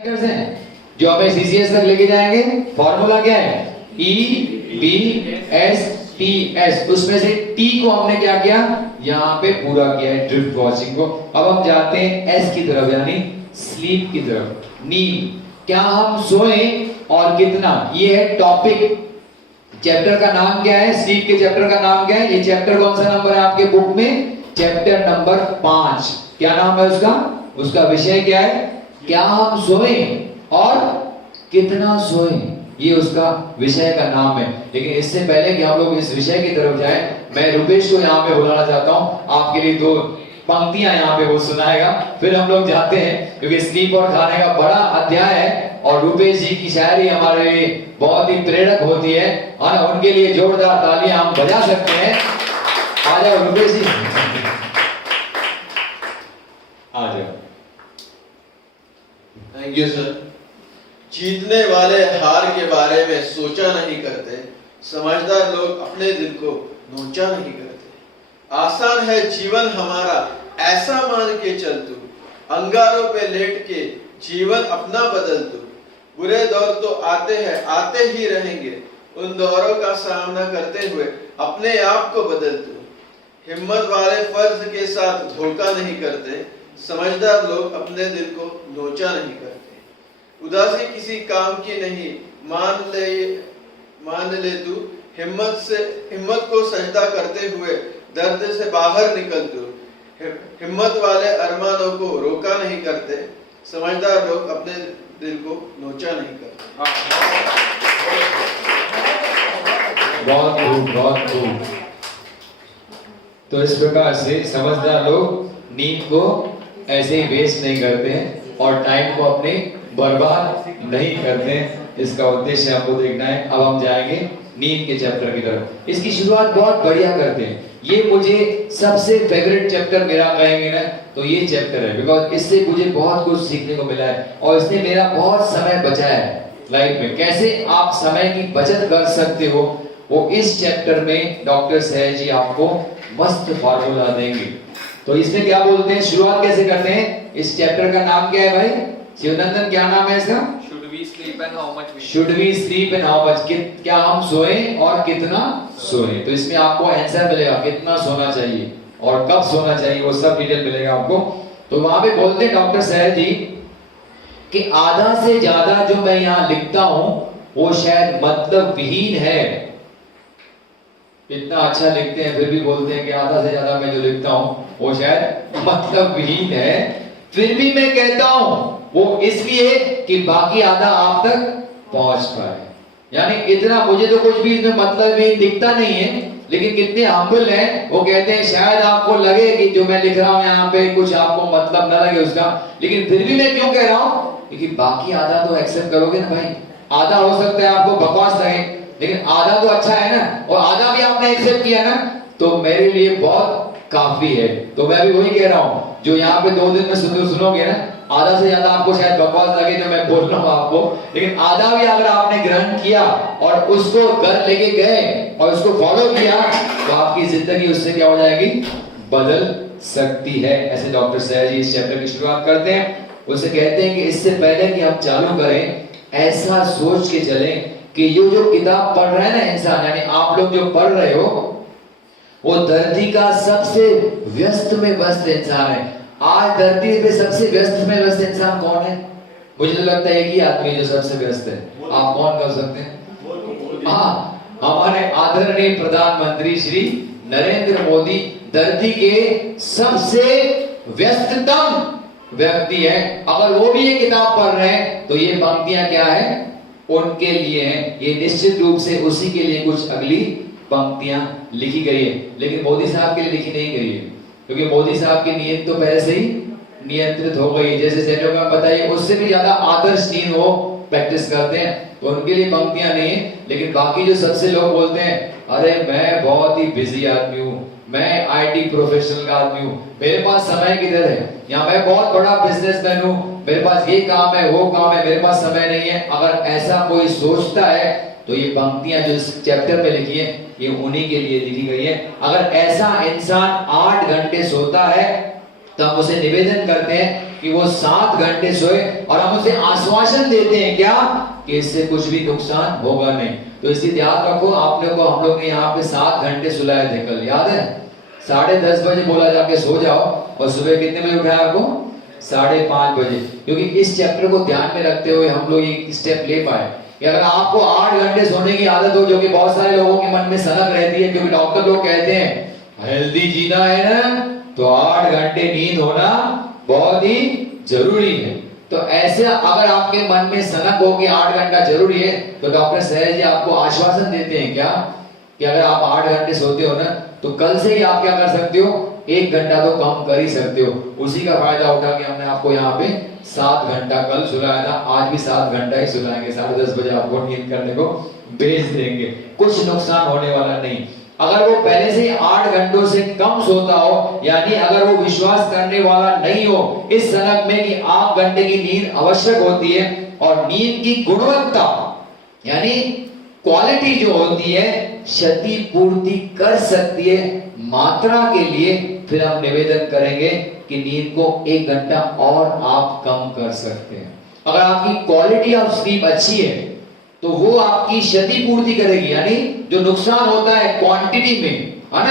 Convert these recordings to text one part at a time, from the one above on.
Factors हैं जो हमें सीसीएस तक लेके जाएंगे। फॉर्मूला क्या है? E B S T S. उसमें से टी को हमने क्या किया? यहाँ पे पूरा किया है, ड्रिफ्ट वॉचिंग को। अब हम जाते हैं एस की तरफ, यानी स्लीप की तरफ, नींद। क्या हम सोए और कितना, ये है टॉपिक। चैप्टर का नाम क्या है? स्लीप के चैप्टर का नाम क्या है? ये चैप्टर कौन सा नंबर है आपके बुक में? Chapter number 5। क्या नाम है उसका? उसका विषय क्या है? क्या हम सोए और कितना सोए, ये उसका विषय का नाम है। लेकिन इससे पहले कि हम लोग इस विषय की तरफ जाएं, मैं रुपेश को यहाँ पे बुलाना चाहता हूँ। आपके लिए 2 पंक्तियां यहाँ पे वो सुनाएगा, फिर हम लोग जाते हैं, क्योंकि स्लीप और खाने का बड़ा अध्याय है और रुपेश जी की शायरी हमारे लिए बहुत ही प्रेरक होती है। और उनके लिए जोरदार तालियां हम बजा सकते हैं। आ जाओ रुपेश जी, आ जाओ। Thank you sir. जीतने वाले हार के बारे में सोचा नहीं करते, समझदार लोग अपने दिल को नोचा नहीं करते। आसान है जीवन हमारा ऐसा मान के चल तू, अंगारों पे लेट के जीवन अपना बदल तू। बुरे दौर तो आते हैं, आते ही रहेंगे, उन दौरों का सामना करते हुए अपने आप को बदल तू। हिम्मत वाले फर्ज के साथ धोखा नहीं करते, समझदार लोग अपने दिल को नोचा नहीं करते। उदासी किसी काम की नहीं, मान ले तू, हिम्मत को सजदा करते हुए दर्द से बाहर निकल तू। हिम्मत वाले अरमानों को रोका नहीं करते, समझदार लोग अपने दिल को नोचा नहीं करते। बहुत खूब, बहुत खूब। तो इस प्रकार से समझदार लोग नींद को ऐसे ही वेस्ट नहीं करते हैं और टाइम को अपने बर्बाद नहीं करते हैं। इसका उद्देश्य हमको देखना है। अब हम जाएंगे नींद के चैप्टर की तरफ। इसकी शुरुआत बहुत बढ़िया करते हैं। ये मुझे सबसे फेवरेट चैप्टर मेरा कहेंगे ना तो ये चैप्टर है, बिकॉज इससे मुझे बहुत कुछ सीखने को मिला है और इसने मेरा बहुत समय बचाया है लाइफ में। कैसे आप समय की बचत कर सकते हो, वो इस चैप्टर में डॉक्टर सहज जी आपको मस्त फार्मूला देंगे। तो इसमें क्या बोलते हैं, शुरुआत कैसे करते हैं? इस चैप्टर का नाम क्या है भाई शिवनंदन, क्या नाम है इसका? Should we sleep and how much we Should we sleep and how much? क्या हम सोए और कितना सोए। तो इसमें आपको आंसर मिलेगा कितना सोना चाहिए और कब सोना चाहिए, वो सब डिटेल मिलेगा आपको। तो वहां पे बोलते हैं डॉक्टर सहज जी कि आधा से ज्यादा जो मैं यहाँ लिखता हूँ वो शायद मतलब विहीन है। इतना अच्छा लिखते हैं फिर भी बोलते हैं कि आधा से ज्यादा मैं जो लिखता हूँ वो शायद मतलब विहीन है। फिर भी मैं कहता हूँ वो इसलिए कि बाकी आधा आप तक पहुंच पाए। यानी इतना मुझे तो कुछ भी इसमें मतलब भी दिखता नहीं है, लेकिन कितने हम्बल हैं, वो कहते हैं शायद आपको लगे कि जो मैं लिख रहा हूँ यहाँ पे कुछ आपको मतलब ना लगे उसका, लेकिन फिर भी मैं क्यों कह रहा हूँ, क्योंकि बाकी आधा तो एक्सेप्ट करोगे ना भाई। आधा हो सकता है आपको बकवास लगे, लेकिन आधा तो अच्छा है ना, और आधा भी आपने एक्सेप्ट किया ना तो मेरे लिए बहुत काफी है। तो मैं भी वही कह रहा हूँ, जो यहाँ पे 2 दिन में सुनोगे ना, आधा से ज्यादा आपको शायद बकवास लगे जो मैं बोल रहा हूँ आपको, लेकिन आधा भी अगर आपने ग्रहण किया और उसको घर लेके गए और उसको फॉलो किया तो आपकी जिंदगी उससे क्या हो जाएगी, बदल सकती है। ऐसे डॉक्टर सहज जी इस चैप्टर की शुरुआत करते हैं। उसे कहते हैं कि इससे पहले कि हम चालू करें, ऐसा सोच के चलें कि ये जो किताब पढ़ रहे हैं ना इंसान, यानी आप लोग जो पढ़ रहे हो, वो धरती का सबसे व्यस्त में व्यस्त इंसान है। आज धरती पे सबसे व्यस्त में व्यस्त इंसान कौन है? मुझे तो लगता है एक ही आदमी जो सबसे व्यस्त है। आप कौन कर सकते हैं? हाँ, हमारे आदरणीय प्रधानमंत्री श्री नरेंद्र मोदी धरती के सबसे व्यस्ततम व्यक्ति है। अगर वो भी ये किताब पढ़ रहे हैं तो ये पंक्तियां क्या है, उनके लिए हैं। ये निश्चित रूप से उसी के लिए कुछ अगली पंक्तियां लिखी गई है, लेकिन मोदी साहब के लिए लिखी नहीं गई है, क्योंकि मोदी साहब की नीयत तो पहले से ही नियंत्रित हो गई। जैसे सैनिकों का बताइए, उससे भी ज्यादा आदर्शहीन वो प्रैक्टिस करते हैं, तो उनके लिए पंक्तियां नहीं है। लेकिन बाकी जो सबसे लोग बोलते हैं, अरे मैं बहुत ही बिजी आदमी हूँ, मैं आईटी प्रोफेशनल का आदमी हूँ, मेरे पास समय किधर है, या मैं बहुत बड़ा बिजनेसमैन हूँ, मेरे पास ये काम है वो काम है, मेरे पास समय नहीं है। अगर ऐसा कोई सोचता है तो ये पंक्तियां जो इस चैप्टर में लिखी है ये उन्हीं के लिए लिखी गई है। अगर ऐसा इंसान 8 घंटे सोता है तो हम उसे निवेदन करते हैं कि वो 7 घंटे सोए, और हम उसे आश्वासन देते हैं क्या कि इससे कुछ भी नुकसान होगा नहीं। तो इसलिए ध्यान रखो, आपने को हम लोग ने यहाँ पे 7 घंटे सुलाए थे कल, याद है? 10:30 बजे बोला जाके सो जाओ, और सुबह कितने बजे उठाया आपको? 5:30 बजे। क्योंकि इस चैप्टर को ध्यान में रखते हुए हम लोग एक स्टेप ले पाए कि अगर आपको 8 घंटे सोने की आदत हो, जो कि बहुत सारे लोगों के मन में सनक रहती है, क्योंकि डॉक्टर लोग कहते हैं हेल्दी जीना है ना, तो 8 घंटे नींद होना बहुत ही जरूरी है। तो ऐसे अगर आपके मन में सनक हो कि 8 घंटा जरूरी है, तो डॉक्टर सहज जी आपको आश्वासन देते हैं क्या कि अगर आप 8 घंटे सोते हो ना, तो कल से ही आप क्या कर सकते हो, 1 घंटा तो कम कर ही सकते हो। उसी का फायदा उठा के हमने आपको यहाँ पे 7 घंटा कल सुलाया था, आज भी 7 घंटा ही सुलाएंगे। 10:30 बजे आपको नींद करने को भेज देंगे, कुछ नुकसान होने वाला नहीं। अगर वो पहले से 8 घंटों से कम सोता हो, यानी अगर वो विश्वास करने वाला नहीं हो इस सनक में कि 8 घंटे की नींद आवश्यक होती है, और नींद की गुणवत्ता यानी क्वालिटी जो होती है क्षति पूर्ति कर सकती है मात्रा के लिए, फिर हम निवेदन करेंगे कि नींद को 1 घंटा और आप कम कर सकते हैं। अगर आपकी क्वालिटी ऑफ स्लीप अच्छी है तो वो आपकी क्षति पूर्ति करेगी, यानी जो नुकसान होता है क्वांटिटी में, है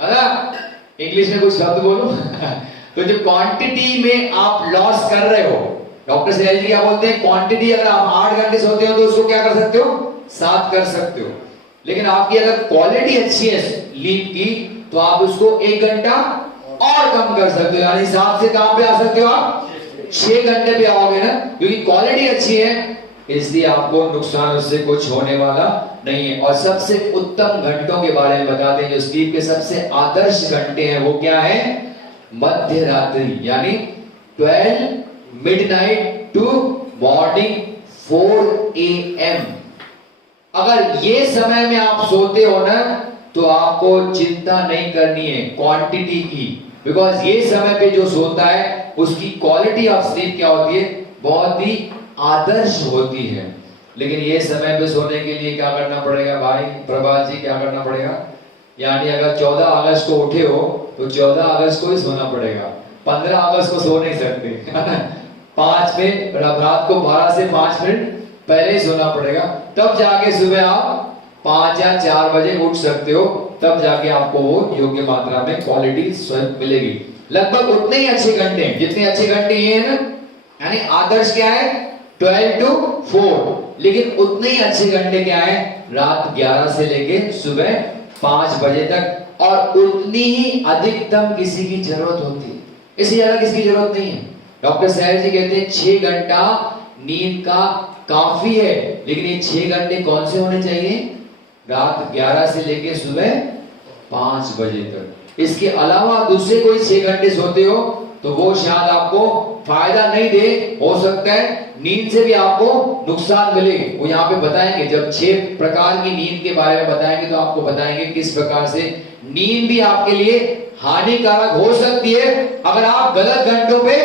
ना? इंग्लिश में कुछ शब्द बोलो तो जो क्वांटिटी में आप लॉस कर रहे हो, डॉक्टर सहज जी क्या बोलते हैं, क्वांटिटी अगर आप 8 घंटे सोते हो तो उसको क्या कर सकते हो, 7 कर सकते हो। लेकिन आपकी अगर क्वालिटी अच्छी है स्लीप की, तो आप उसको 1 घंटा और कम कर सकते हो, यानी 7 से कहां पे आ सकते हो आप, 6 घंटे पे आओगे ना, क्योंकि क्वालिटी अच्छी है, इसलिए आपको नुकसान उससे कुछ होने वाला नहीं है। और सबसे उत्तम घंटों के बारे में बताते हैं, जो स्लीप के सबसे आदर्श घंटे हैं वो क्या है, मध्य रात्रि, यानी 12 मिडनाइट टू मॉर्निंग 4 AM। अगर ये समय में आप सोते हो ना, तो आपको चिंता नहीं करनी है क्वांटिटी की, बिकॉज ये समय पे जो सोता है उसकी क्वालिटी ऑफ स्लीप क्या होती है, बहुत ही आदर्श होती है। लेकिन ये समय पे सोने के लिए क्या करना पड़ेगा भाई प्रभात जी, क्या करना पड़ेगा, यानी अगर 14 अगस्त को उठे हो तो 14 अगस्त को ही सोना पड़ेगा, 15 अगस्त को सो नहीं सकते 5 में रात को 12 से 5 मिनट पहले ही सोना पड़ेगा, तब जाके सुबह आप 5 या 4 बजे उठ सकते हो, तब जाके आपको वो योग्य मात्रा में क्वालिटी स्वयं मिलेगी। लगभग उतने ही अच्छे घंटे जितने अच्छे घंटे ये है ना, यानी आदर्श क्या है 12 to 4, लेकिन उतने ही अच्छे घंटे क्या है, रात 11 से लेके सुबह 5 बजे तक, और उतनी ही अधिकतम किसी की जरूरत होती है, इससे ज्यादा किसी की जरूरत नहीं है। डॉक्टर सहज जी कहते हैं 6 घंटा नींद का काफी है, लेकिन ये 6 घंटे कौन से होने चाहिए, रात 11 से लेके सुबह 5 बजे तक। इसके अलावा दूसरे कोई 6 घंटे सोते हो तो वो शायद आपको फायदा नहीं दे, हो सकता है नींद से भी आपको नुकसान मिले। वो यहाँ पे बताएंगे, जब 6 प्रकार की नींद के बारे में बताएंगे तो आपको बताएंगे किस प्रकार से नींद भी आपके लिए हानिकारक हो सकती है अगर आप गलत घंटों पे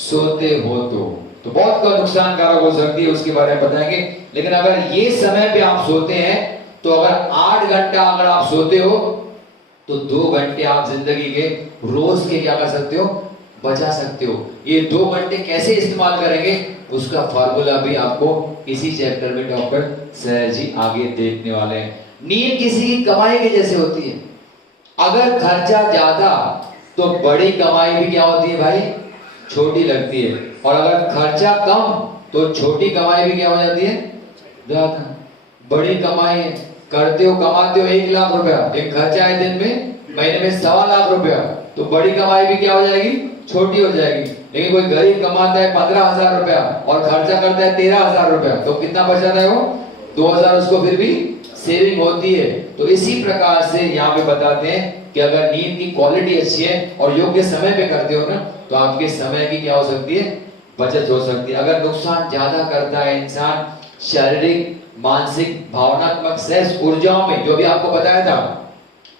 सोते हो तो बहुत नुकसानकारक हो सकती है, उसके बारे में बताएंगे। लेकिन अगर ये समय पे आप सोते हैं तो अगर 8 घंटा अगर आप सोते हो तो 2 घंटे आप जिंदगी के रोज के क्या कर सकते हो, बचा सकते हो। ये 2 घंटे कैसे इस्तेमाल करेंगे उसका फार्मूला भी आपको इसी चैप्टर में डॉक्टर सहज जी आगे देखने वाले हैं। नींद किसी की कमाई के जैसे होती है, अगर खर्चा ज्यादा तो बड़ी कमाई भी क्या होती है भाई, छोटी लगती है, और अगर खर्चा कम तो छोटी कमाई भी क्या हो जाती है, ज्यादा। बड़ी कमाई करते हो कमाते हो 1 लाख रुपया, एक खर्चा है दिन में महीने में 1.25 लाख रुपया, तो बड़ी कमाई भी क्या हो जाएगी, छोटी हो जाएगी। लेकिन कोई गरीब कमाता है 15,000 रुपया और खर्चा करता है 13,000 रुपया, तो कितना बच जाता है वो, 2,000 उसको फिर भी सेविंग होती है। तो इसी प्रकार से यहाँ पे बताते हैं कि अगर नींद की क्वालिटी अच्छी है और योग्य समय पे करते हो ना, तो आपके समय की क्या हो सकती है, बचत हो सकती है। अगर नुकसान ज्यादा करता है इंसान शारीरिक मानसिक भावनात्मक सहज ऊर्जाओं में, जो भी आपको बताया था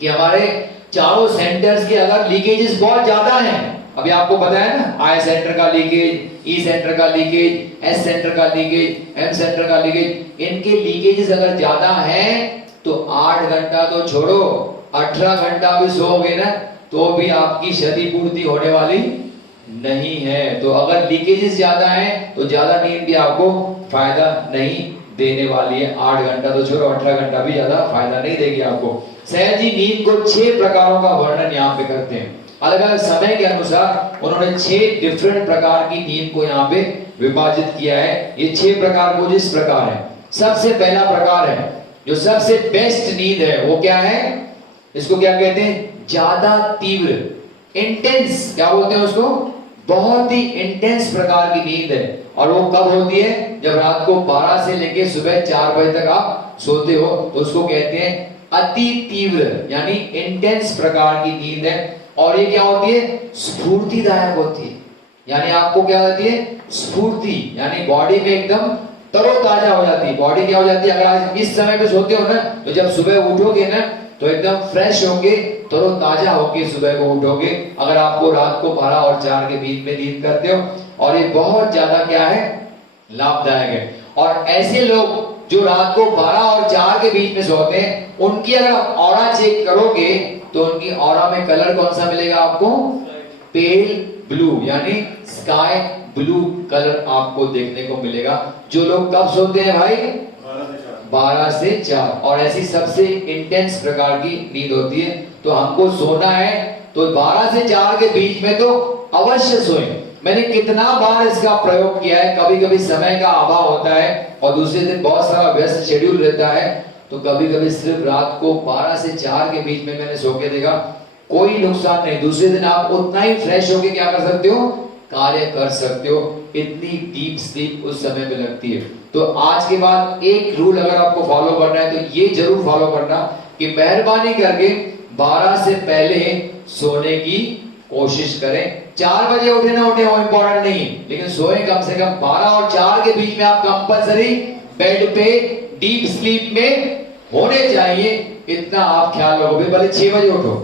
कि हमारे चारों सेंटर्स के अगर लीकेजेस बहुत ज्यादा हैं, अभी आपको बताया ना, आई सेंटर का लीकेज, ई सेंटर का लीकेज, एस सेंटर का लीकेज, एम सेंटर का लीकेज, इनके लीकेजेस अगर ज्यादा हैं तो 8 घंटा तो छोड़ो 18 घंटा भी सोओगे ना तो भी आपकी क्षतिपूर्ति होने वाली नहीं है। तो अगर लीकेजेस ज्यादा है तो ज्यादा नींद भी आपको फायदा नहीं देने वाली है। 8 घंटा तो छोड़ो, 18 घंटा भी ज्यादा फायदा नहीं देगी आपको। सैयद जी नींद को 6 प्रकारों का वर्णन यहाँ पे करते हैं। अलग अलग समय के अनुसार उन्होंने 6 डिफरेंट प्रकार की नींद को यहाँ पे विभाजित किया है। ये 6 प्रकार कुछ इस प्रकार है। सबसे पहला प्रकार है, जो सबसे बेस्ट नींद है, वो क्या है? इसको क्या कहते हैं? ज्यादा तीव्र, इंटेंस, क्या बोलते हैं उसको? बहुत ही इंटेंस प्रकार की नींद है। और वो कब होती है? जब रात को 12 से लेके सुबह 4 बजे तक आप सोते हो, तो उसको कहते हैं अति तीव्र यानी इंटेंस प्रकार की नींद है। और ये क्या होती है? स्फूर्तिदायक होती है। यानी आपको क्या होती है? स्फूर्ति, यानी बॉडी में एकदम तरोताजा हो जाती है। बॉडी क्या हो जाती है? अगर आज इस समय पे सोते हो ना, तो जब सुबह उठोगे ना तो एकदम फ्रेश होगे, तरोताजा होके सुबह को उठोगे। अगर आपको रात को 12 और 4 के बीच में नींद करते हो, और ये बहुत ज्यादा क्या है? लाभदायक है। और ऐसे लोग जो रात को 12 और 4 के बीच में सोते हैं, उनकी अगर आप ऑरा चेक करोगे तो उनकी ऑरा में कलर कौन सा मिलेगा आपको? पेल ब्लू, यानी स्काई ब्लू कलर आपको देखने को मिलेगा। जो लोग कब सोते हैं भाई? 12 से 4। और ऐसी सबसे इंटेंस प्रकार की नींद होती है। तो हमको सोना है तो 12 से 4 के बीच में तो अवश्य सोएं। मैंने कितना बार इसका प्रयोग किया है। कभी कभी समय का अभाव होता है और दूसरे दिन बहुत सारा व्यस्त शेड्यूल रहता है, तो कभी कभी सिर्फ रात को 12 से 4 के बीच में मैंने सो के देखा, कोई नुकसान नहीं। दूसरे दिन आप उतना ही फ्रेश होके क्या कर सकते हो? कार्य कर सकते हो। इतनी डीप स्लीप उस समय पे लगती है। तो आज के बाद एक रूल अगर आपको फॉलो करना है तो ये जरूर फॉलो करना कि मेहरबानी करके 12 से पहले सोने की कोशिश करें। 4 बजे उठे ना उठे वो इंपॉर्टेंट नहीं, लेकिन सोए कम से कम 12 और 4 के बीच में आप कंपलसरी बेड पे डीप स्लीप में होने चाहिए। इतना आप ख्याल रखोगे। भले 6 बजे उठो,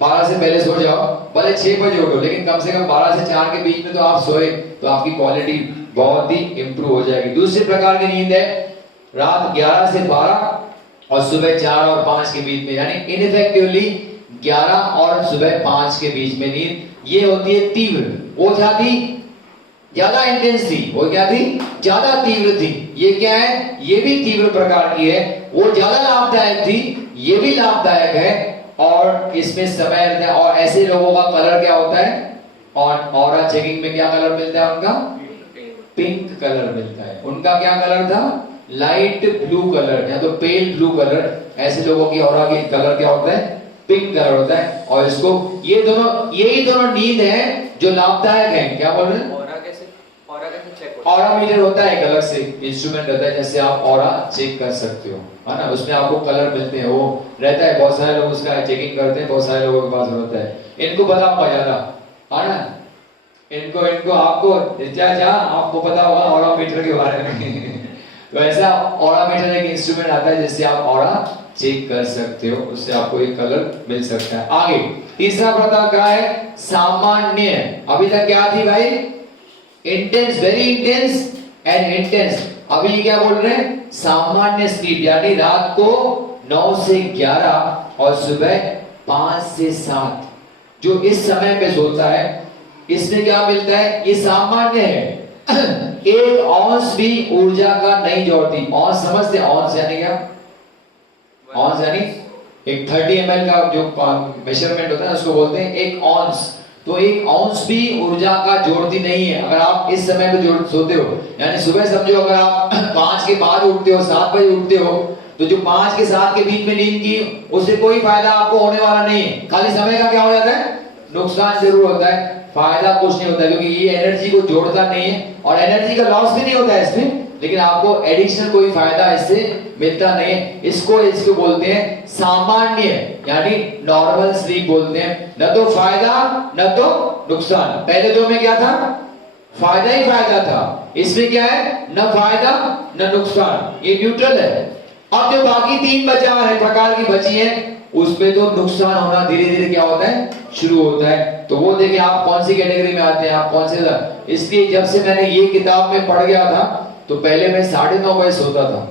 12 से पहले सो जाओ, भले 6 बजे उठो, लेकिन कम से कम 12 से 4 के बीच में तो आप सोए, तो आपकी क्वालिटी बहुत ही इंप्रूव हो जाएगी। दूसरे प्रकार की नींद है रात 11 से 12 और सुबह 4 और 5 के बीच में, यानी इनफेक्टिवली 11 और सुबह 5 के बीच में नींद। ये होती है तीव्र। वो क्या थी? ज्यादा इंटेंस थी। वो क्या थी? ज्यादा तीव्र थी। ये क्या है? ये भी तीव्र प्रकार की है। वो ज्यादा लाभदायक थी, ये भी लाभदायक है। और इसमें समय रहता है। और ऐसे लोगों का कलर क्या होता है? और ऑरा चेकिंग में क्या कलर मिलता है उनका? पिंक कलर मिलता है। उनका क्या कलर था? लाइट ब्लू कलर या तो पेल ब्लू कलर। ऐसे लोगों की ऑरा की कलर क्या होता है? पिंक कलर होता है। और इसको यही दोनों नींद है जो लाभदायक है। क्या बोल रहे हैं? ऑरा कैसे चेक होता है? ऑरा मीटर होता है, एक अलग से इंस्ट्रूमेंट रहता है, जैसे आप ऑरा चेक कर सकते हो, है ना। उसमें आपको कलर मिलते हैं, वो रहता है। बहुत सारे लोग उसका चेकिंग करते हैं, बहुत सारे लोगों के पास होता है। इनको बताऊंगा ज्यादा, है ना। इनको आपको क्या आपको पता होगा ऑरा मीटर के बारे में। तो ऐसा ऑरा मीटर एक इंस्ट्रूमेंट आता है जिससे आप ऑरा चेक कर सकते हो, उससे आपको एक कलर मिल सकता है। आगे तीसरा प्रकार क्या है? सामान्य। अभी तक क्या थी भाई? Intense, very intense and intense. अभी क्या बोल रहे हैं? सामान्य स्लीप, यानी रात को 9 से 11 और सुबह 5 से 7 जो इस समय पे सोता है, इसमें क्या मिलता है? ये सामान्य है। 1 औंस भी ऊर्जा का नहीं जोड़ती। औंस समझते? औंस यानी क्या? औंस यानी एक 30 ml का जो मेजरमेंट होता है उसको बोलते हैं 1 औंस। तो 1 औंस भी ऊर्जा का जोड़ती नहीं है। अगर आप इस समय पे सोते हो, यानी सुबह समझो अगर आप 5 के बाद उठते हो, 7 बजे उठते हो, तो जो 5 के 7 के बीच में नींद की, उससे कोई फायदा आपको होने वाला नहीं है। खाली समय का क्या हो जाता है? नुकसान जरूर होता है, फायदा कुछ नहीं होता, क्योंकि ये एनर्जी को जोड़ता नहीं है और एनर्जी का लॉस भी नहीं होता है इसमें, लेकिन आपको एडिशनल कोई फायदा इससे मिलता नहीं है। इसको बोलते हैं सामान्य, यानी नॉर्मल स्लीप बोलते हैं। न तो फायदा न तो नुकसान। पहले दो में क्या था? फायदा ही फायदा था। इसमें क्या है? न फायदा न नुकसान, ये न्यूट्रल है। अब जो बाकी 3 बचा है प्रकार की बची है, उसमें तो नुकसान होना धीरे धीरे क्या होता है? शुरू होता है। तो वो देखिए आप कौन सी कैटेगरी में आते हैं, आप कौन से। इसलिए जब से मैंने ये किताब में पढ़ गया था, तो पहले मैं 9:30 बजे सोता था।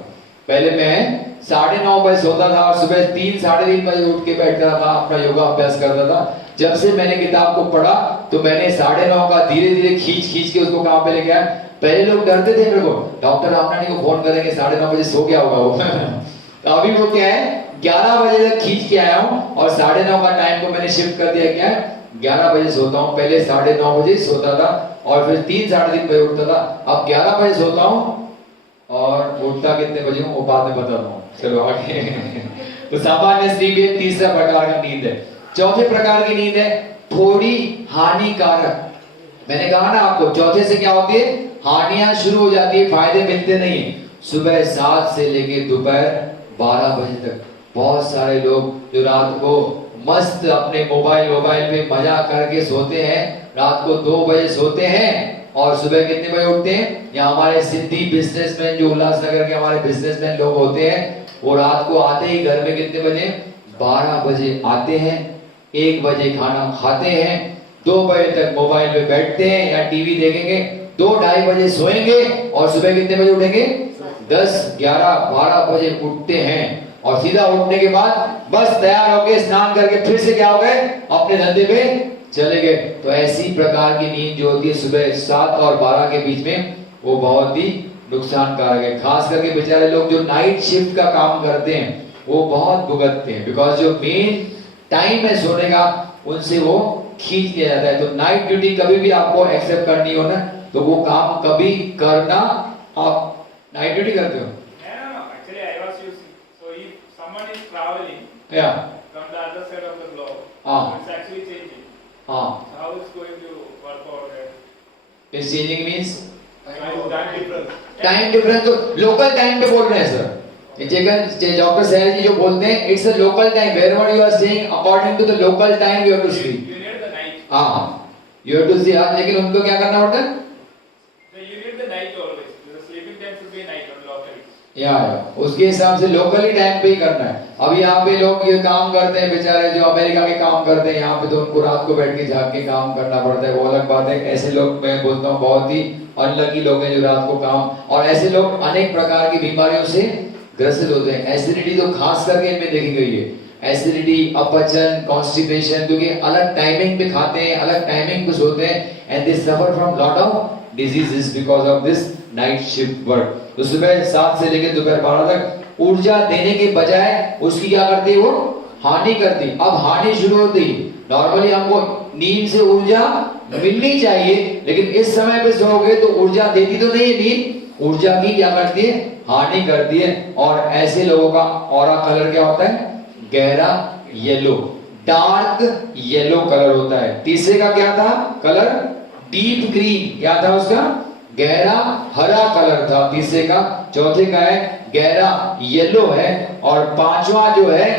पहले मैं 9:30 बजे सोता था और सुबह 3 साढ़े 3 बजे उठ के बैठता था, अपना योगा अभ्यास करता था। जब से मैंने किताब को पढ़ा तो मैंने 9:30 का धीरे धीरे खींच के उसको कहां पे ले गया। पहले लोग डरते थे मेरे को, डॉक्टर रामनानी को फोन करेंगे 9:30 बजे सो गया होगा वो तो अभी वो क्या है 11 बजे तक खींच के आया हूं और 9:30 का टाइम को मैंने शिफ्ट कर दिया। क्या है 11 बजे सोता हूं, पहले 9:30 बजे सोता था और फिर 3 साढ़े 3 बजे उठता था। अब 11 बजे सोता हूं और उठता कितने बजे हूं वो बाद में बताता हूं। चलो आगे तो सामान्य स्लीप ये तीसरा प्रकार की नींद है। चौथे प्रकार की नींद है थोड़ी हानिकारक। मैंने कहा ना आपको चौथे से क्या होती है, हानियां शुरू हो जाती है, फायदे मिलते नहीं। सुबह 7 से लेके दोपहर 12 बजे तक बहुत सारे लोग जो रात को मस्त अपने मोबाइल पे मजा करके सोते हैं, रात को 2 बजे सोते हैं और सुबह कितने बजे उठते हैं। या हमारे सिद्धि बिजनेसमैन जो उल्लासनगर के हमारे बिजनेसमैन लोग होते हैं वो रात को आते ही घर में कितने बजे 12 बजे आते हैं, 1 बजे खाना खाते हैं, 2 बजे तक मोबाइल पे बैठते हैं या टीवी देखेंगे, 2-2:30 बजे सोएंगे और सुबह कितने बजे उठेंगे 10, 11, 12 बजे उठते हैं और सीधा उठने के बाद बस तैयार होके स्नान करके फिर से क्या हो गए अपने धंधे पे चले गए। तो ऐसी प्रकार की नींद जो होती है सुबह 7 और 12 के बीच में वो बहुत ही नुकसानकारक है। खास करके बेचारे लोग जो नाइट शिफ्ट का काम करते हैं वो बहुत भुगतते हैं, बिकॉज जो मेन टाइम है सोने का उनसे वो खींच लिया जाता है। तो नाइट ड्यूटी कभी भी आपको एक्सेप्ट करनी हो ना तो वो काम कभी करना। आप नाइट ड्यूटी करते हो? No. Actually, I was using. So if someone is traveling from the other side of the globe, it's actually changing. So how is going to work over there? It's changing means Time difference. Time difference तो local time पे बोल रहे हैं sir. Doctor सहर जी जो बोलते हैं it's a local time, wherever you are staying according to the local time you have to sleep. You need the night. You have to sleep. लेकिन उनको क्या करना पड़ता है? So you need the night always. The sleeping time should be night or locally. या उसके हिसाब से लोकली टाइम पे ही करना है। अब यहाँ पे लोग ये काम करते हैं बेचारे जो अमेरिका के काम करते हैं, यहाँ पे तो उनको रात को बैठ के जाग के काम करना पड़ता है, वो अलग बात है। ऐसे लोग मैं बोलता हूँ बहुत ही अनलकी लोग हैं जो रात को काम, और ऐसे लोग अनेक प्रकार की बीमारियों से ग्रसित होते हैं। एसिडिटी तो खास करके इनमें देखी गई है, एसिडिटी, अपचन, कॉन्स्टिपेशन, क्योंकि अलग टाइमिंग पे खाते हैं, अलग टाइमिंग पे सोते हैं, and they suffer from lot of diseases because of this night shift work. तो सुबह 7 से लेकर दोपहर 12 तक ऊर्जा देने के बजाय उसकी क्या करती है, वो हानि करती। अब हानि शुरू होती, नॉर्मली हमको नींद से ऊर्जा मिलनी चाहिए, लेकिन इस समय पे सोओगे तो ऊर्जा देती तो नहीं है नींद, ऊर्जा की क्या करती है, हानि करती है। और ऐसे लोगों का ऑरा कलर क्या होता है, गहरा येलो, डार्क येलो कलर होता है। तीसरे का क्या था कलर, डीप ग्रीन, क्या था उसका, गहरा हरा कलर था तीसरे का। चौथे का है गहरा येलो है, और पांचवा जो है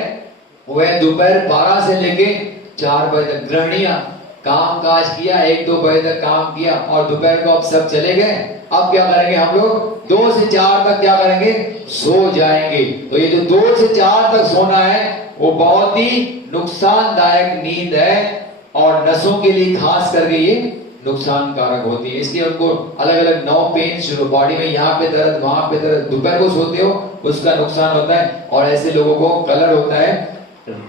वह दोपहर 12 से लेके 4 बजे तक। गृहणियां काम काज किया, 1-2 बजे तक काम किया और दोपहर को अब सब चले गए, अब क्या करेंगे हम लोग 2 से 4 तक क्या करेंगे, सो जाएंगे। तो ये जो 2 से 4 तक सोना है वो बहुत ही नुकसानदायक नींद है, और नसों के लिए खास करके ये नुकसानकारक होती है। इसलिए उनको अलग अलग 9 पेन शुरू, बॉडी में यहाँ पे दर्द, वहां पे दर्द, दोपहर को सोते हो उसका नुकसान होता है। और ऐसे लोगों को कलर होता है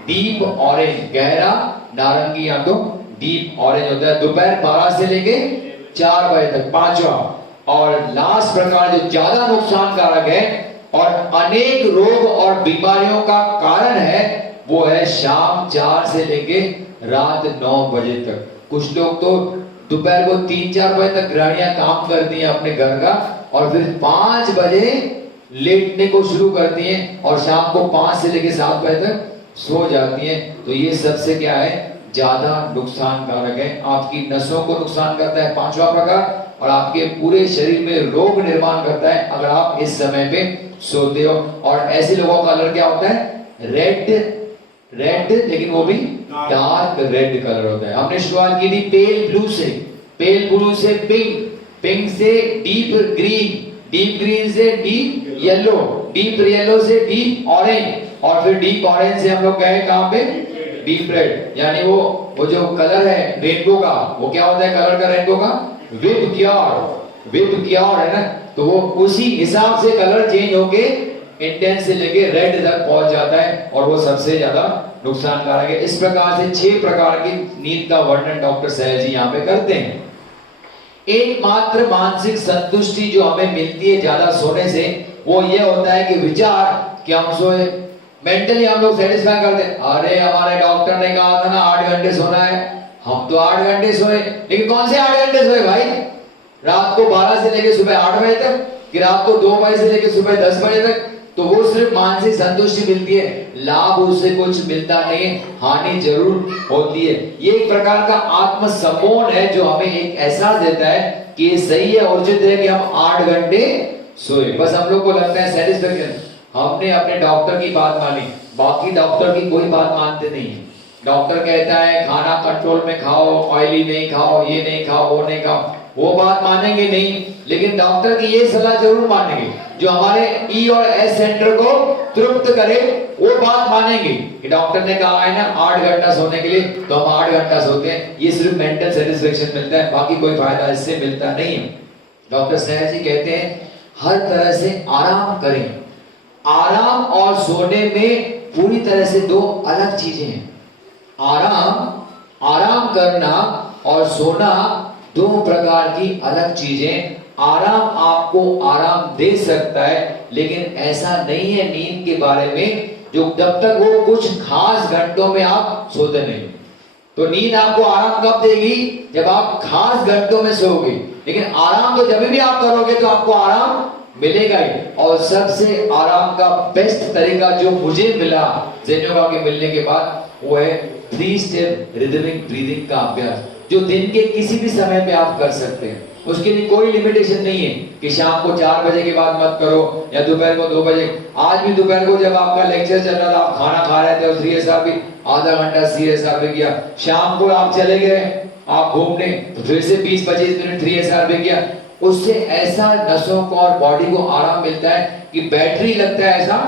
डीप ऑरेंज, गहरा नारंगी या तो डीप ऑरेंज होता है दोपहर 12 से लेके 4 बजे तक। पांचवा और लास्ट प्रकार जो ज्यादा नुकसानकारक है और अनेक रोग और बीमारियों का कारण है, वो है शाम 4 से लेके रात 9 बजे तक। कुछ लोग तो दोपहर को 3-4 बजे तक गृहणियां काम करती हैं अपने घर का, और फिर 5 बजे लेटने को शुरू करती हैं और शाम को 5 से लेके 7 बजे तक सो जाती हैं। तो ये सबसे क्या है, ज्यादा नुकसानकारक है, आपकी नसों को नुकसान करता है पांचवा प्रकार, और आपके पूरे शरीर में रोग निर्माण करता है अगर आप इस समय पे सोते हो। और ऐसे लोगों का कलर क्या होता है, रेड, लेकिन वो भी डार्क रेड कलर होता है। हमने शुरुआत की थी पेल ब्लू से पिंक से डीप ग्रीन से डीप येलो से डीप ऑरेंज, और फिर डीप ऑरेंज से हम लोग गए कहां पे, डीप रेड। यानी वो जो कलर है रेनबो का, वो क्या होता है कलर का रेनबो का, विप क्योर है ना, तो वो उसी हिसाब से कलर चेंज होके इंटेंस से लेके रेड तक पहुंच जाता है, और वो सबसे ज्यादा नुकसानकारक है। इस प्रकार से 6 प्रकार की नींद का वर्णन डॉक्टर सहज जी यहाँ पे करते हैं। एकमात्र मानसिक संतुष्टि जो हमें मिलती है ज्यादा सोने से, वो ये होता है कि विचार कि हम सोए, मेंटली हम लोग सेटिस्फाई करते हैं। अरे हमारे डॉक्टर ने कहा था ना 8 घंटे सोना है, हम तो 8 घंटे सोए, लेकिन कौन से 8 घंटे सोए भाई? रात को 12 से लेकर सुबह 8 बजे तक, कि रात को 2 बजे से लेकर सुबह 10 बजे तक? तो वो सिर्फ मानसिक संतुष्टि मिलती है, लाभ उससे कुछ मिलता नहीं है, हानि जरूर होती है। ये एक प्रकार का आत्म सम्मोहन है जो हमें एक एहसास देता है कि ये सही है, उचित है कि हम 8 घंटे सोए। बस हम लोग को लगता है सेटिस्फेक्शन, हमने अपने डॉक्टर की बात मानी, बाकी डॉक्टर की कोई बात मानते नहीं है। डॉक्टर कहता है खाना कंट्रोल में खाओ, ऑयली नहीं खाओ, ये नहीं खाओ, वो नहीं खाओ, वो बात मानेंगे नहीं, लेकिन डॉक्टर की ये सलाह जरूर मानेंगे जो हमारे ई और एस सेंटर को तृप्त करे, वो बात मानेंगे कि डॉक्टर ने कहा है ना 8 घंटा सोने के लिए, तो हम 8 घंटा सोते हैं। ये सिर्फ मेंटल सेटिस्फेक्शन मिलता है, बाकी कोई फायदा इससे मिलता नहीं है। डॉक्टर सहज जी कहते हैं हर तरह से आराम करें। आराम और सोने में पूरी तरह से 2 अलग चीजें हैं। आराम करना और सोना 2 प्रकार की अलग चीजें। आराम आपको आराम दे सकता है, लेकिन ऐसा नहीं है नींद के बारे में जो जब तक वो कुछ खास घंटों में आप सोते नहीं। तो नींद आपको आराम कब देगी? जब आप खास घंटों में सोओगे, लेकिन आराम तो जब भी आप करोगे तो आपको आराम मिलेगा ही। और सबसे आराम का बेस्ट तरीका जो मुझे मिला ज़ेन योगा के मिलने के बाद, वो है 3 स्टेप रिदमिक ब्रीदिंग का अभ्यास, जो दिन के किसी भी समय पे आप कर सकते हैं। उसके लिए कोई लिमिटेशन नहीं है कि शाम को 4 बजे के बाद मत करो या दोपहर को 2 बजे। आज भी दोपहर को जब आपका लेक्चर चल रहा था, आप खाना खा रहे थे और CSR भी आधा घंटा CSR भी किया। शाम को आप चले गए आप घूमने, तो फिर से 20-25 मिनट 3SR भी किया। उससे ऐसा नसों को और बॉडी को आराम मिलता है कि बैटरी लगता है ऐसा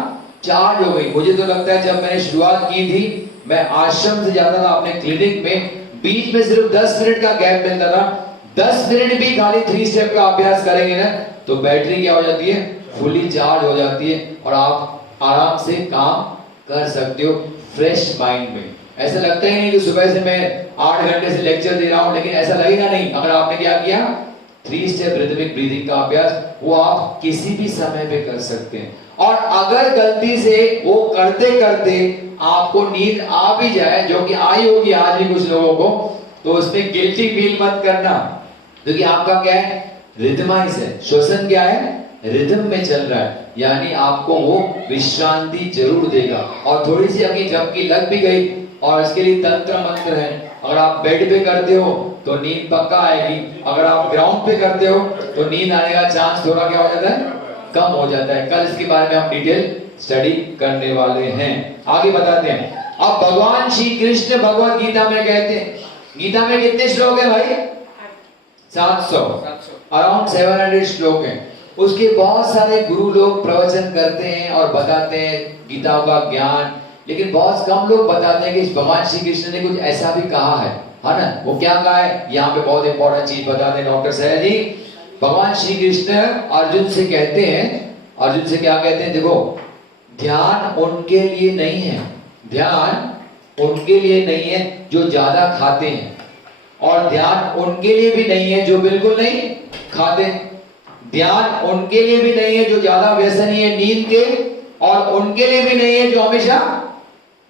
चार्ज हो गई। मुझे तो लगता है जब मैंने शुरुआत की थी, मैं आश्रम से जाता था अपने क्लिनिक में, बीच में सिर्फ 10 मिनट का गैप मिलता था। 10 मिनट भी खाली 3 स्टेप का अभ्यास करेंगे ना, तो बैटरी क्या हो जाती है? फुली चार्ज हो जाती है और आप आराम से काम कर सकते हो फ्रेश माइंड में। ऐसा लगता ही नहीं कि सुबह से मैं 8 घंटे से लेक्चर दे रहा हूं, लेकिन ऐसा लगेगा नहीं अगर आपने क्या किया 3 स्टेप रिदमिक ब्रीदिंग का अभ्यास। वो आप किसी भी समय पे कर सकते हैं। और अगर गलती से वो करते करते आपको नींद आ भी जाए, जो कि आई होगी आज भी कुछ लोगों को, तो उसमें गिल्टी फील मत करना, क्योंकि आपका क्या है? रिदमाइज है। श्वसन क्या है? रिदम में चल रहा है, यानी आपको वो विश्रांति जरूर देगा। और थोड़ी सी अभी झपकी लग भी गई, और इसके लिए तंत्र मंत्र है। अगर आप बेड पे करते हो तो नींद पक्का आएगी, अगर आप ग्राउंड पे करते हो तो नींद आने का चांस थोड़ा क्या हो जाता है? कम हो जाता है। कल इसके बारे में हम डिटेल स्टडी करने वाले हैं। आगे बताते हैं। अब भगवान श्री कृष्ण भगवत गीता में कहते हैं, गीता में कितने श्लोक है भाई? 700, अराउंड 700 श्लोक हैं। उसके बहुत सारे गुरु लोग प्रवचन करते हैं और बताते हैं गीताओं का ज्ञान, लेकिन बहुत कम लोग बताते हैं कि भगवान श्री कृष्ण ने कुछ ऐसा भी कहा है ना? वो क्या कहा है? यहाँ पे बहुत इंपॉर्टेंट चीज बताते हैं डॉक्टर सहज जी। भगवान श्री कृष्ण अर्जुन से कहते हैं, अर्जुन से क्या कहते हैं? देखो, ध्यान उनके लिए नहीं है, ध्यान उनके लिए नहीं है जो ज्यादा खाते हैं, और ध्यान उनके लिए भी नहीं है जो बिल्कुल नहीं खाते। ध्यान उनके लिए भी नहीं है जो ज्यादा व्यसनी है नींद के, और उनके लिए भी नहीं है जो हमेशा